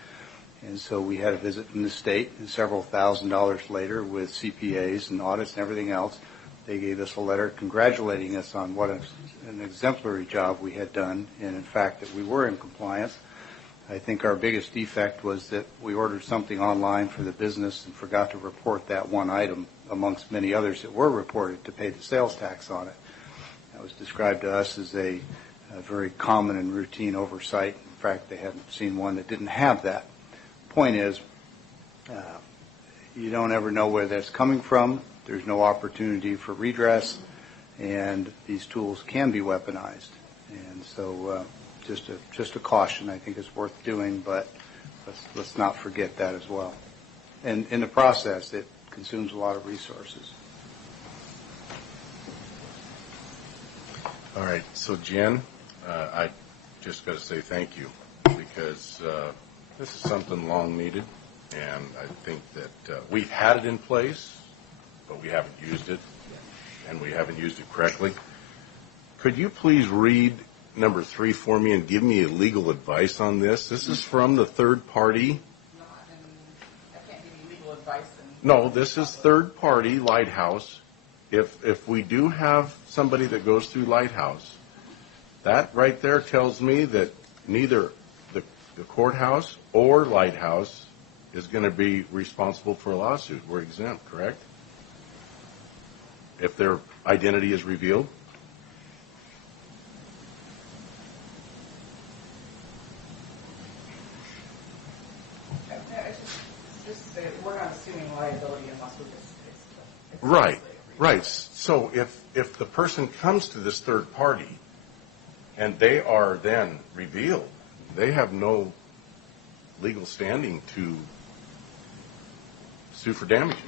And so we had a visit from the state, and several $1,000s later with CPAs and audits and everything else, They gave us a letter congratulating us on what an exemplary job we had done, and in fact that we were in compliance. I think our biggest defect was that we ordered something online for the business and forgot to report that one item amongst many others that were reported to pay the sales tax on it. That was described to us as a very common and routine oversight. In fact, they hadn't seen one that didn't have that. Point is, you don't ever know where that's coming from. There's no opportunity for redress, and these tools can be weaponized. And so just a caution I think is worth doing, but let's not forget that as well. And in the process, it consumes a lot of resources. All right, so Jen, I just got to say thank you, because this is something long needed, and I think that we've had it in place, but we haven't used it, and we haven't used it correctly. Could you please read number 3 for me and give me legal advice on this? This is from the third party. I can't give you legal advice. No, this is third party Lighthouse. If we do have somebody that goes through Lighthouse, that right there tells me that neither the courthouse or Lighthouse is going to be responsible for a lawsuit. We're exempt, correct? If their identity is revealed. We're not assuming liability unless we get space. Right, right. So if the person comes to this third party and they are then revealed, they have no legal standing to sue for damages,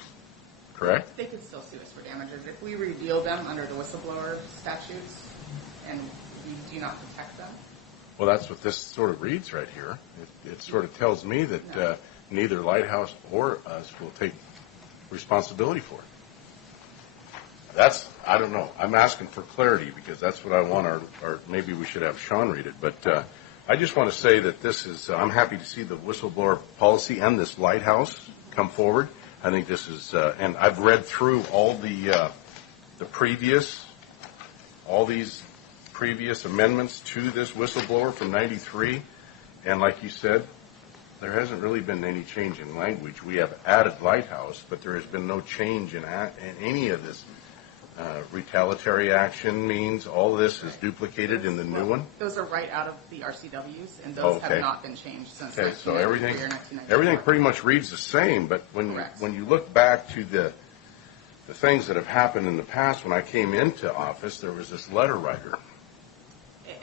correct? They could still sue us for damages if we reveal them under the whistleblower statutes and we do not protect them. Well, that's what this sort of reads right here. It sort of tells me that neither Lighthouse or us will take responsibility for it. I don't know. I'm asking for clarity because that's what I want, or maybe we should have Sean read it. But I just want to say that this is, I'm happy to see the whistleblower policy and this Lighthouse come forward. I think this is, and I've read through all the previous, all these previous amendments to this whistleblower from '93, and like you said, there hasn't really been any change in language. We have added Lighthouse, but there has been no change in any of this retaliatory action means. All of this is duplicated in the new one. Those are right out of the RCWs, and those have not been changed since 1993 so or 1994. everything pretty much reads the same, but when you look back to the things that have happened in the past, when I came into office, there was this letter writer,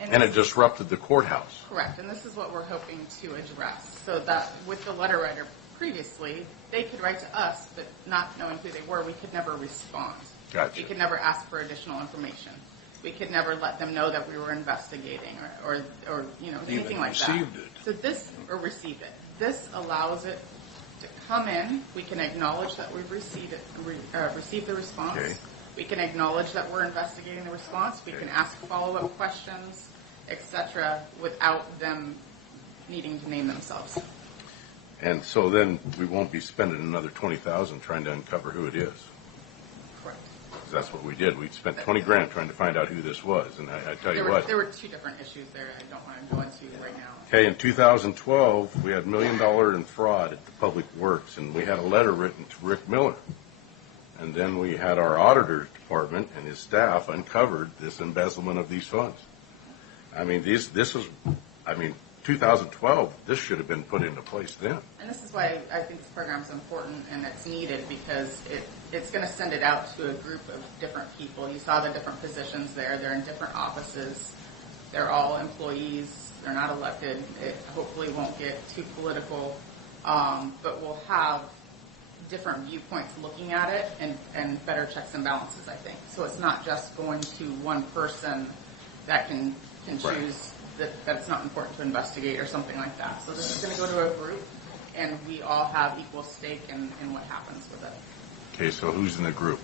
and it disrupted the courthouse. Correct, and this is what we're hoping to address. So that with the letter writer previously, they could write to us, but not knowing who they were, we could never respond. Gotcha. We could never ask for additional information. We could never let them know that we were investigating or anything like that. Received it. So this, or received it. This allows it to come in. We can acknowledge that we've received the response. Okay. We can acknowledge that we're investigating the response. We can ask follow-up questions, etc., without them needing to name themselves. And so then we won't be spending another $20,000 trying to uncover who it is. Correct. Because that's what we did. We spent $20,000 trying to find out who this was. And I tell you what. There were two different issues there I don't want to go into right now. Okay, in 2012, we had $1 million in fraud at the Public Works, and we had a letter written to Rick Miller. And then we had our auditor department and his staff uncovered this embezzlement of these funds. I mean, this was, 2012, this should have been put into place then. And this is why I think this program is important and it's needed, because it's going to send it out to a group of different people. You saw the different positions there. They're in different offices. They're all employees. They're not elected. It hopefully won't get too political, but we'll have different viewpoints looking at it and better checks and balances, I think. So it's not just going to one person that can choose that it's not important to investigate or something like that. So this is going to go to a group, and we all have equal stake in what happens with it. Okay, so who's in the group?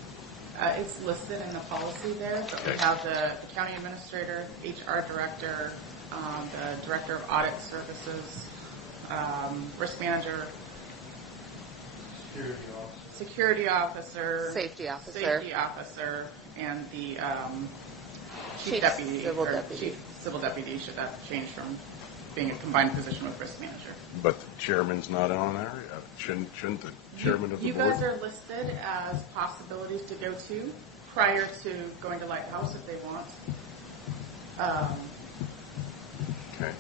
It's listed in the policy there, but we Okay. have the county administrator, HR director, the director of audit services, risk manager, security officer, Safety officer. safety officer, and the Chief chief deputy, civil or deputy. chief civil deputy, should that change from being a combined position with risk manager? But the chairman's not on there? Shouldn't the chairman of the You board? guys are listed as possibilities to go to prior to going to Lighthouse if they want. Okay.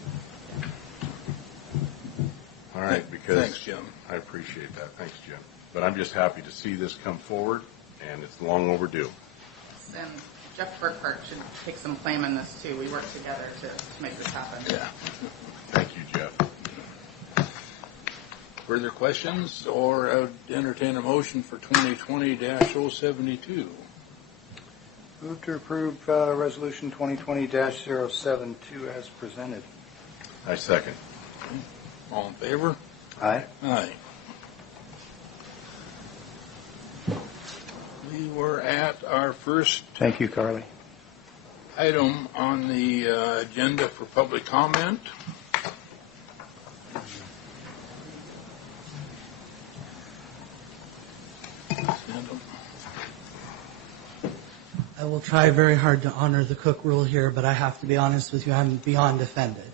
All right, because. Thanks, Jim. I appreciate that. Thanks, Jim. But I'm just happy to see this come forward, and it's long overdue. And Jeff Burkhart should take some claim in this too. We work together to make this happen. Yeah. Thank you, Jeff. Further questions, or I would entertain a motion for 2020-072. Move to approve Resolution 2020-072 as presented. I second. All in favor? Aye. Aye. We were at our first Thank you, Carly. item on the agenda for public comment. I will try very hard to honor the Cook rule here, but I have to be honest with you, I'm beyond offended.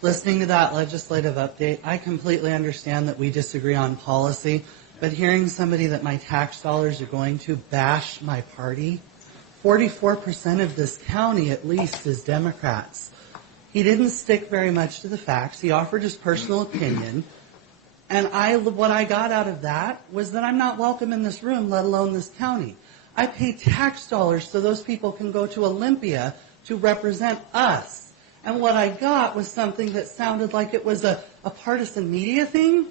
Listening to that legislative update, I completely understand that we disagree on policy, but hearing somebody that my tax dollars are going to bash my party, 44% of this county at least is Democrats. He didn't stick very much to the facts. He offered his personal opinion. And what I got out of that was that I'm not welcome in this room, let alone this county. I pay tax dollars so those people can go to Olympia to represent us. And what I got was something that sounded like it was a partisan media thing.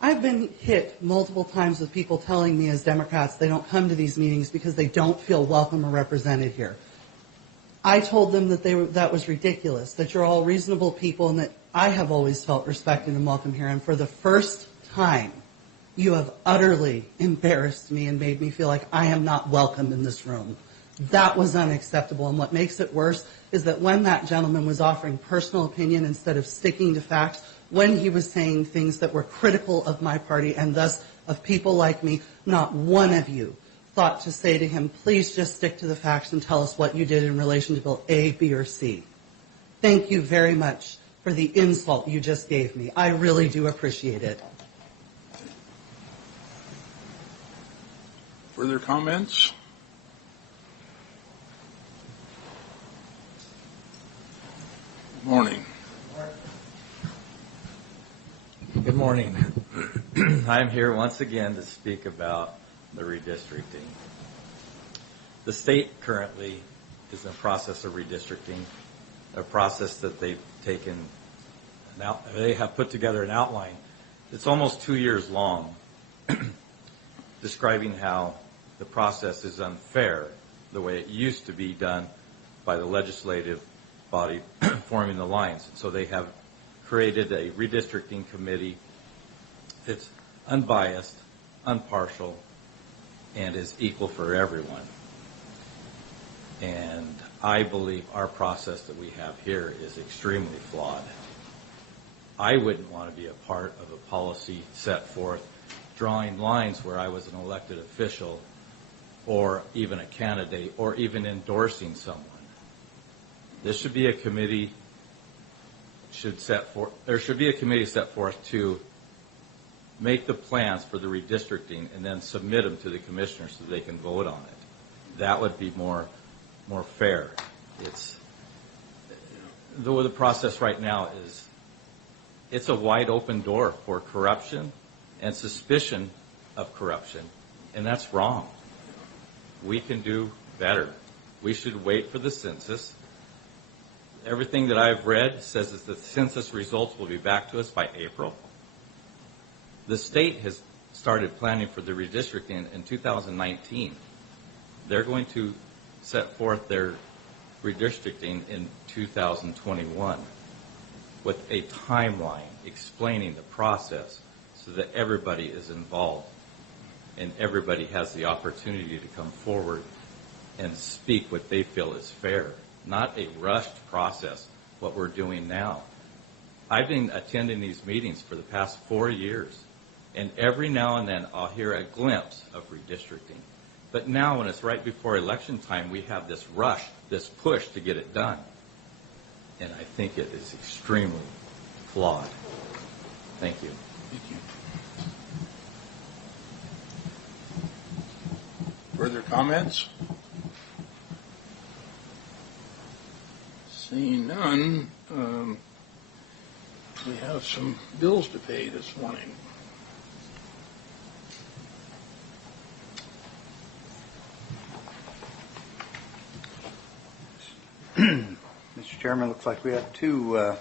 I've been hit multiple times with people telling me as Democrats they don't come to these meetings because they don't feel welcome or represented here. I told them that that was ridiculous, that you're all reasonable people and that I have always felt respected and welcome here. And for the first time, you have utterly embarrassed me and made me feel like I am not welcome in this room. That was unacceptable. And what makes it worse is that when that gentleman was offering personal opinion instead of sticking to facts, when he was saying things that were critical of my party and thus of people like me, not one of you thought to say to him, please just stick to the facts and tell us what you did in relation to Bill A, B, or C. Thank you very much for the insult you just gave me. I really do appreciate it. Further comments? Good morning. Good morning. I'm here once again to speak about the redistricting. The state currently is in the process of redistricting, a process that they've taken. Now they have put together an outline. It's almost 2 years long, describing how the process is unfair, the way it used to be done by the legislative body forming the lines. So they have created a redistricting committee that's unbiased, impartial, and is equal for everyone. And I believe our process that we have here is extremely flawed. I wouldn't want to be a part of a policy set forth drawing lines where I was an elected official or even a candidate or even endorsing someone. This should be a committee there should be a committee set forth to make the plans for the redistricting and then submit them to the commissioners so they can vote on it. That would be more fair. It's the process right now is it's a wide open door for corruption and suspicion of corruption, and that's wrong. We can do better. We should wait for the census. Everything that I've read says that the census results will be back to us by April. The state has started planning for the redistricting in 2019. They're going to set forth their redistricting in 2021 with a timeline explaining the process so that everybody is involved and everybody has the opportunity to come forward and speak what they feel is fair, not a rushed process, what we're doing now. I've been attending these meetings for the past 4 years, and every now and then I'll hear a glimpse of redistricting. But now when it's right before election time, we have this rush, this push to get it done. And I think it is extremely flawed. Thank you. Thank you. Further comments? Seeing none, we have some bills to pay this morning. Mr. Chairman, looks like we have two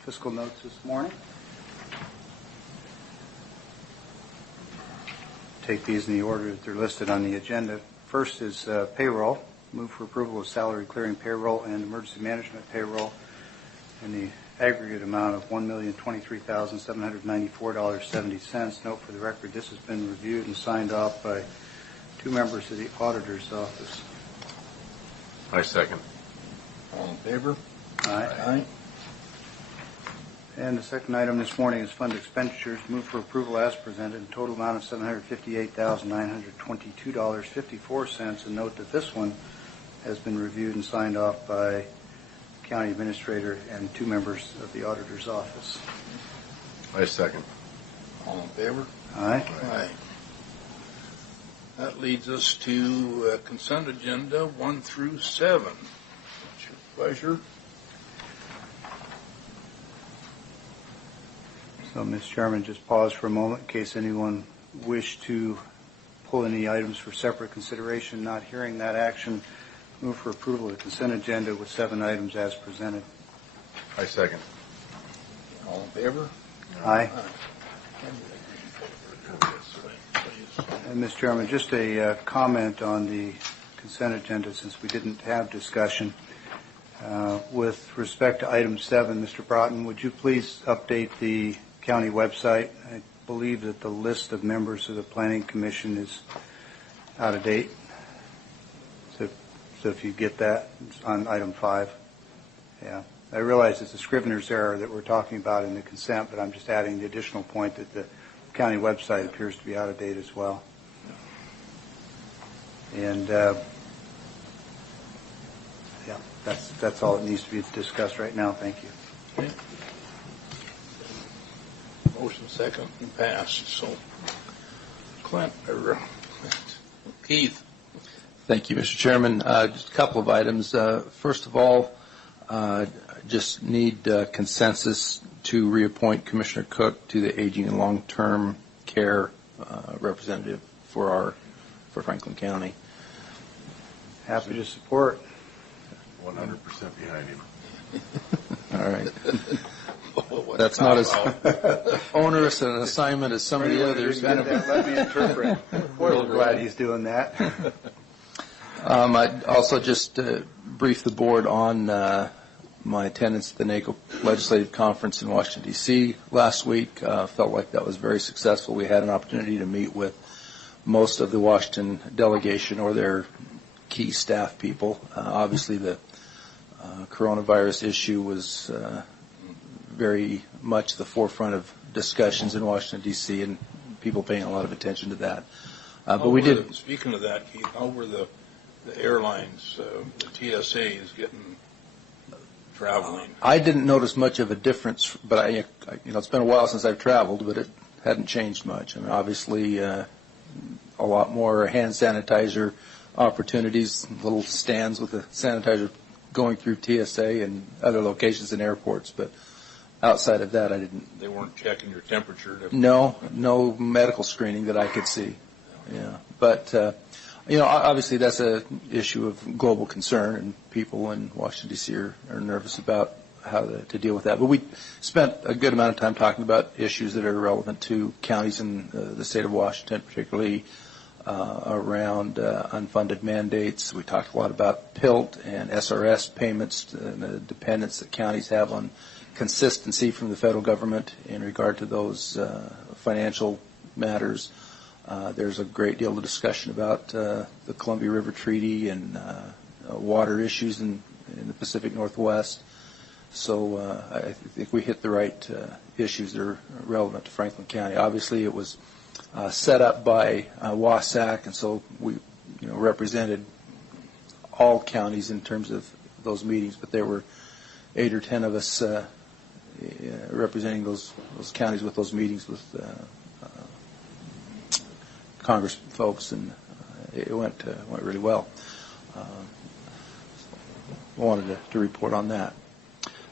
fiscal notes this morning. Take these in the order that they're listed on the agenda. First is payroll. Move for approval of salary clearing payroll and emergency management payroll in the aggregate amount of $1,023,794.70. Note for the record, this has been reviewed and signed off by two members of the auditor's office. I second. All in favor? Aye. And the second item this morning is fund expenditures. Move for approval as presented, a total amount of $758,922.54. And note that this one has been reviewed and signed off by county administrator and two members of the auditor's office. I second. All in favor? Aye. Aye. That leads us to consent agenda 1 through 7. What's your pleasure? So, Mr. Chairman, just pause for a moment in case anyone wished to pull any items for separate consideration. Not hearing that action, move for approval of the consent agenda with 7 items as presented. I second. All in favor? Aye. And, Mr. Chairman, just a comment on the consent agenda since we didn't have discussion. With respect to item 7, Mr. Broughton, would you please update the county website? I believe that the list of members of the Planning Commission is out of date. So if you get that on item 5. Yeah. I realize it's a Scrivener's error that we're talking about in the consent, but I'm just adding the additional point that the county website appears to be out of date as well. And yeah, that's all that needs to be discussed right now. Thank you. Okay. Motion second and passed. So, Clint or Keith. Thank you, Mr. Chairman. Just a couple of items. First of all, just need consensus to reappoint Commissioner Cook to the Aging and Long-Term Care representative for Franklin County. Happy to support. 100% behind him. All right. That's not as onerous an assignment as some of the others. Let me interpret. We're glad he's doing that. I'd also just brief the board on my attendance at the NACO Legislative Conference in Washington, D.C. last week. Felt like that was very successful. We had an opportunity to meet with most of the Washington delegation or their key staff people. Obviously, the coronavirus issue was very much the forefront of discussions in Washington, D.C., and people paying a lot of attention to that. But we did. Speaking of that, Keith, how were the airlines, the TSA is getting traveling? I didn't notice much of a difference, but it's been a while since I've traveled, but it hadn't changed much. I mean, obviously, a lot more hand sanitizer opportunities, little stands with the sanitizer going through TSA and other locations and airports, but outside of that, I didn't. They weren't checking your temperature? No medical screening that I could see. Yeah, but obviously that's an issue of global concern, and people in Washington D.C. are nervous about how to deal with that. But we spent a good amount of time talking about issues that are relevant to counties in the state of Washington, particularly around unfunded mandates. We talked a lot about PILT and SRS payments and the dependence that counties have on consistency from the federal government in regard to those financial matters. There's a great deal of discussion about the Columbia River Treaty and water issues in the Pacific Northwest. So I think we hit the right issues that are relevant to Franklin County. Obviously, it was set up by WASAC, and so we represented all counties in terms of those meetings, but there were 8 or 10 of us representing those counties with those meetings with Congress folks, and it went really well. I wanted to report on that.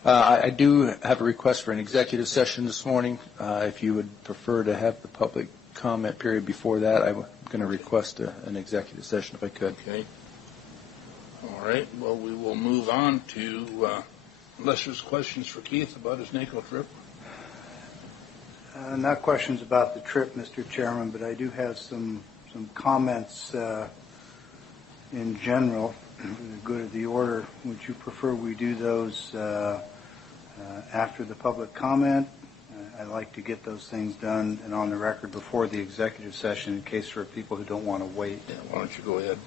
I do have a request for an executive session this morning. If you would prefer to have the public comment period before that, I'm going to request an executive session if I could. Okay. All right. Well, we will move on to, unless there's questions for Keith about his NACO trip. Not questions about the trip, Mr. Chairman, but I do have some comments in general. For the good of the order, would you prefer we do those after the public comment? I'd like to get those things done and on the record before the executive session in case there are people who don't want to wait. Yeah, why don't you go ahead?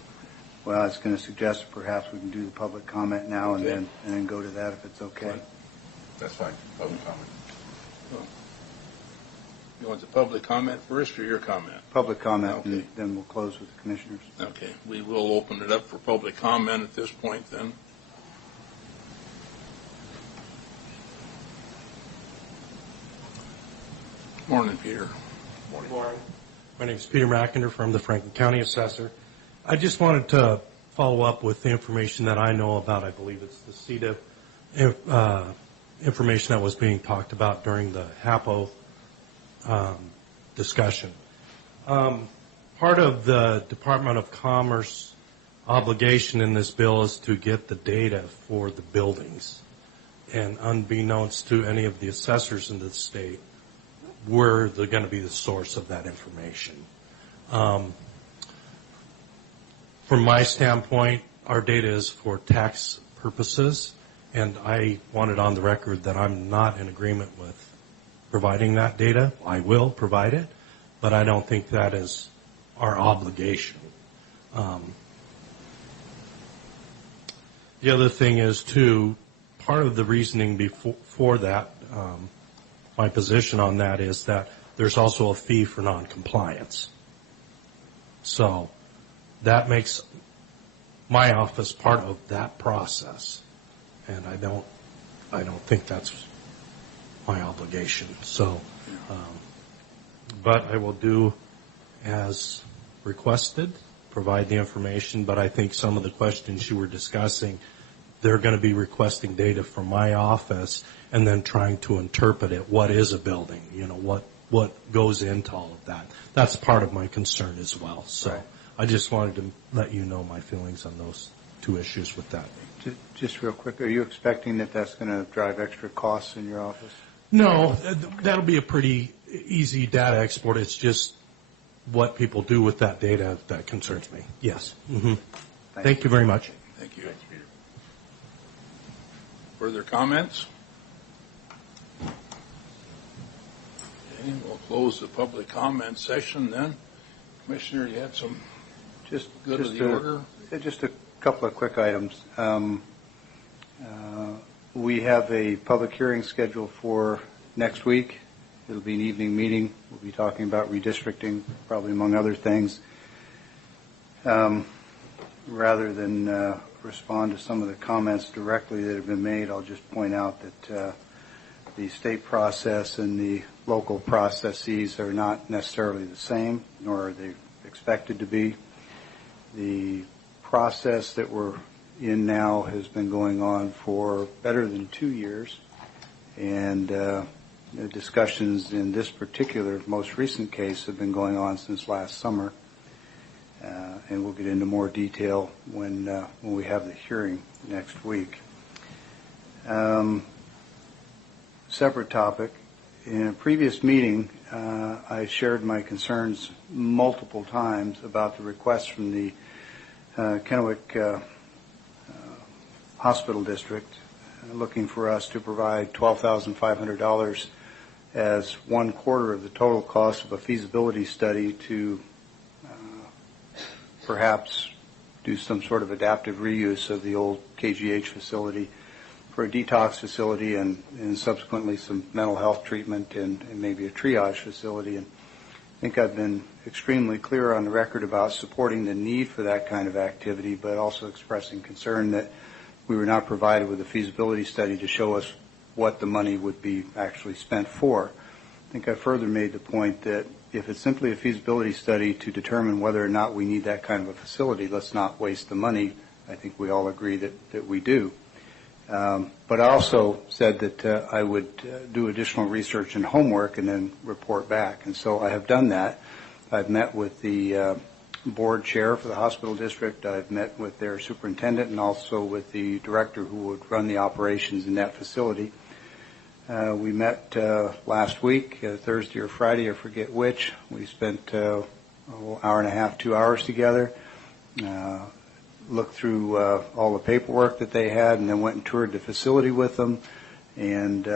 Well, I was going to suggest perhaps we can do the public comment now and then go to that if it's okay. That's fine. Public comment. Well, you want the public comment first or your comment? Public comment, Okay. and then we'll close with the commissioners. Okay. We will open it up for public comment at this point then. Morning, Peter. Morning. My name is Peter Mackinder from the Franklin County Assessor. I just wanted to follow up with the information that I know about. I believe it's the CEDA information that was being talked about during the HAPO discussion. Part of the Department of Commerce obligation in this bill is to get the data for the buildings. And unbeknownst to any of the assessors in the state, we're going to be the source of that information. From my standpoint, our data is for tax purposes, and I want it on the record that I'm not in agreement with providing that data. I will provide it, but I don't think that is our obligation. The other thing is, too, part of the reasoning before that, my position on that is that there's also a fee for noncompliance. So that makes my office part of that process, and I don't think that's my obligation. So, but I will do as requested, provide the information. But I think some of the questions you were discussing, they're going to be requesting data from my office and then trying to interpret it. What is a building? What goes into all of that? That's part of my concern as well. So right. I just wanted to let you know my feelings on those two issues with that. Just real quick, are you expecting that that's going to drive extra costs in your office? No, that'll be a pretty easy data export. It's just what people do with that data that concerns me. Yes. Mm-hmm. Thank you very much. Thank you. Further comments? Okay, we'll close the public comment session then. Commissioner, you had some just order? Just a couple of quick items. We have a public hearing scheduled for next week. It'll be an evening meeting. We'll be talking about redistricting, probably among other things. Rather than respond to some of the comments directly that have been made, I'll just point out that the state process and the local processes are not necessarily the same, nor are they expected to be. The process that we're in now has been going on for better than 2 years, and the discussions in this particular most recent case have been going on since last summer, and we'll get into more detail when we have the hearing next week. Separate topic. In a previous meeting, I shared my concerns multiple times about the request from the Kennewick Hospital District looking for us to provide $12,500 as 1/4 of the total cost of a feasibility study to perhaps do some sort of adaptive reuse of the old KGH facility for a detox facility and subsequently some mental health treatment and maybe a triage facility. And think I've been extremely clear on the record about supporting the need for that kind of activity, but also expressing concern that we were not provided with a feasibility study to show us what the money would be actually spent for. I think I further made the point that if it's simply a feasibility study to determine whether or not we need that kind of a facility, let's not waste the money. I think we all agree that we do. But I also said that I would do additional research and homework and then report back. And so I have done that. I've met with the board chair for the hospital district. I've met with their superintendent and also with the director who would run the operations in that facility. We met last week, Thursday or Friday, I forget which. We spent an hour and a half, 2 hours together, looked through all the paperwork that they had, and then went and toured the facility with them. And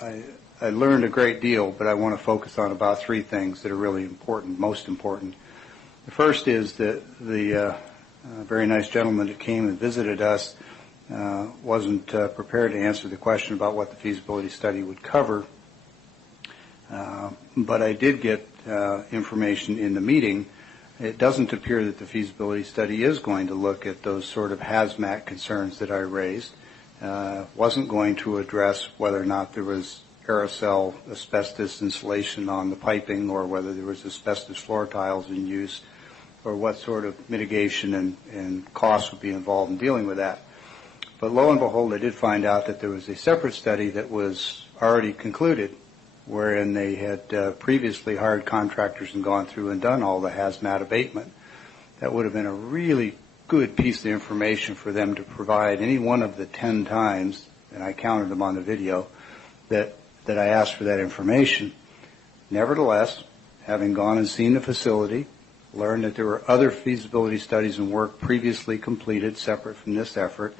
I learned a great deal, but I want to focus on about 3 things that are really important, most important. The first is that the very nice gentleman that came and visited us wasn't prepared to answer the question about what the feasibility study would cover. But I did get information in the meeting. It doesn't appear that the feasibility study is going to look at those sort of hazmat concerns that I raised. Wasn't going to address whether or not there was aerosol asbestos insulation on the piping or whether there was asbestos floor tiles in use or what sort of mitigation and costs would be involved in dealing with that. But lo and behold, I did find out that there was a separate study that was already concluded wherein they had previously hired contractors and gone through and done all the hazmat abatement. That would have been a really good piece of information for them to provide any one of the 10 times, and I counted them on the video, that I asked for that information. Nevertheless, having gone and seen the facility, learned that there were other feasibility studies and work previously completed separate from this effort,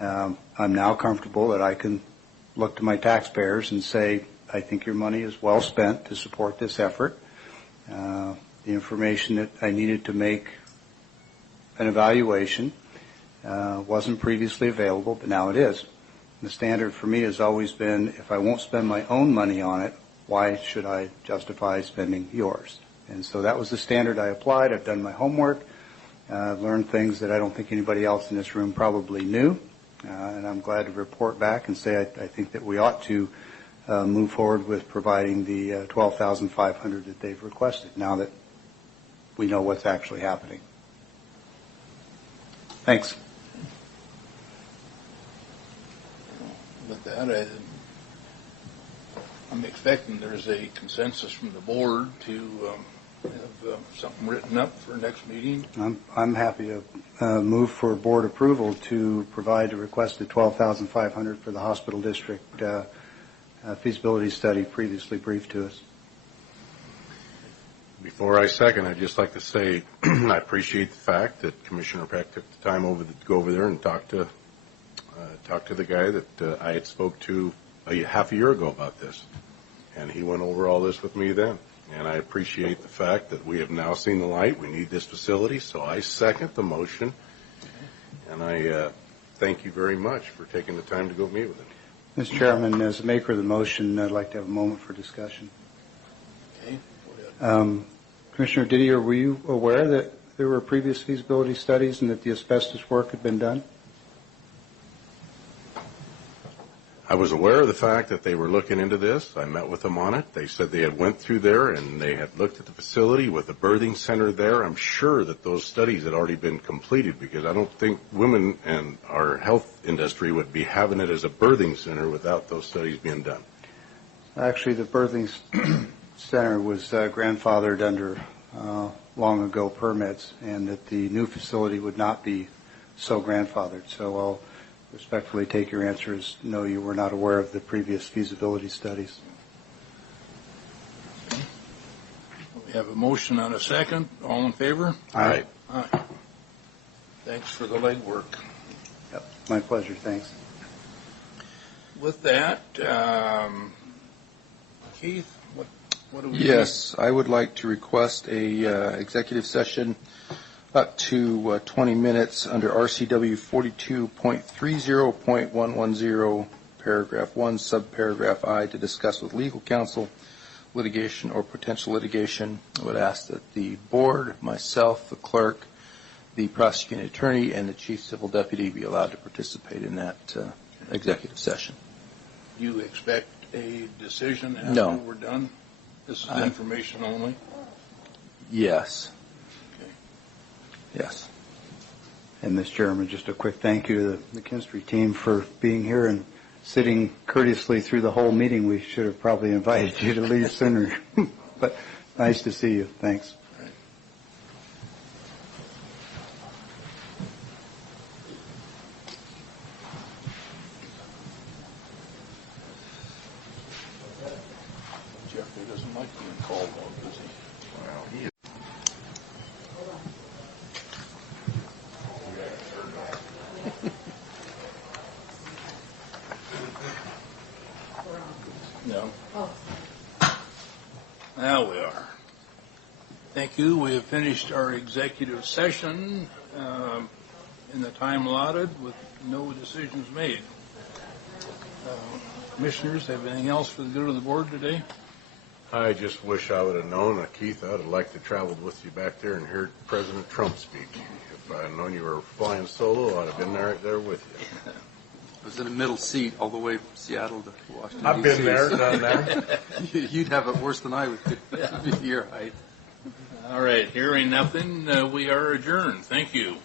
I'm now comfortable that I can look to my taxpayers and say, I think your money is well spent to support this effort. The information that I needed to make an evaluation wasn't previously available, but now it is. The standard for me has always been, if I won't spend my own money on it, why should I justify spending yours? And so that was the standard I applied. I've done my homework. I've learned things that I don't think anybody else in this room probably knew. And I'm glad to report back and say I think that we ought to move forward with providing the $12,500 that they've requested now that we know what's actually happening. Thanks. With that, I'm expecting there's a consensus from the board to have something written up for next meeting. I'm happy to move for board approval to provide the requested $12,500 for the hospital district feasibility study previously briefed to us. Before I second, I'd just like to say I appreciate the fact that Commissioner Peck took the time to go over there and talk to the guy that I had spoke to half a year ago about this. And he went over all this with me then. And I appreciate the fact that we have now seen the light. We need this facility. So I second the motion. And I thank you very much for taking the time to go meet with him. Mr. Chairman, as a maker of the motion, I'd like to have a moment for discussion. Okay. Go ahead. Commissioner Didier, were you aware that there were previous feasibility studies and that the asbestos work had been done? I was aware of the fact that they were looking into this. I met with them on it. They said they had went through there and they had looked at the facility with the birthing center there. I'm sure that those studies had already been completed because I don't think women and our health industry would be having it as a birthing center without those studies being done. Actually, the birthing center was grandfathered under long ago permits, and that the new facility would not be so grandfathered. So I'll respectfully take your answer as no, you were not aware of the previous feasibility studies. We have a motion and a second. All in favor? Aye. Aye. Thanks for the legwork. Yep, my pleasure. Thanks. With that, Keith, what do we do? Yes, I would like to request a executive session up to 20 minutes under RCW 42.30.110, paragraph 1, subparagraph I, to discuss with legal counsel litigation or potential litigation, I would ask that the board, myself, the clerk, the prosecuting attorney, and the chief civil deputy be allowed to participate in that executive session. Do you expect a decision after No. we're done? This is information only? Yes. Okay. Yes. And, Mr. Chairman, just a quick thank you to the McKinstry team for being here and sitting courteously through the whole meeting. We should have probably invited you to leave sooner. But nice to see you. Thanks. Jeffrey doesn't like being called out, does he? Well, he is. No. Now we are. Thank you. We have finished our executive session in the time allotted with no decisions made. Commissioners, have anything else for the good of the board today? I just wish I would have known, Keith, I would have liked to travel with you back there and heard President Trump speak. If I had known you were flying solo, I'd have been right there with you. I was in a middle seat all the way from Seattle to Washington, I've been DC, there, so- done that. You'd have it worse than I would be your height. All right. Hearing nothing, we are adjourned. Thank you.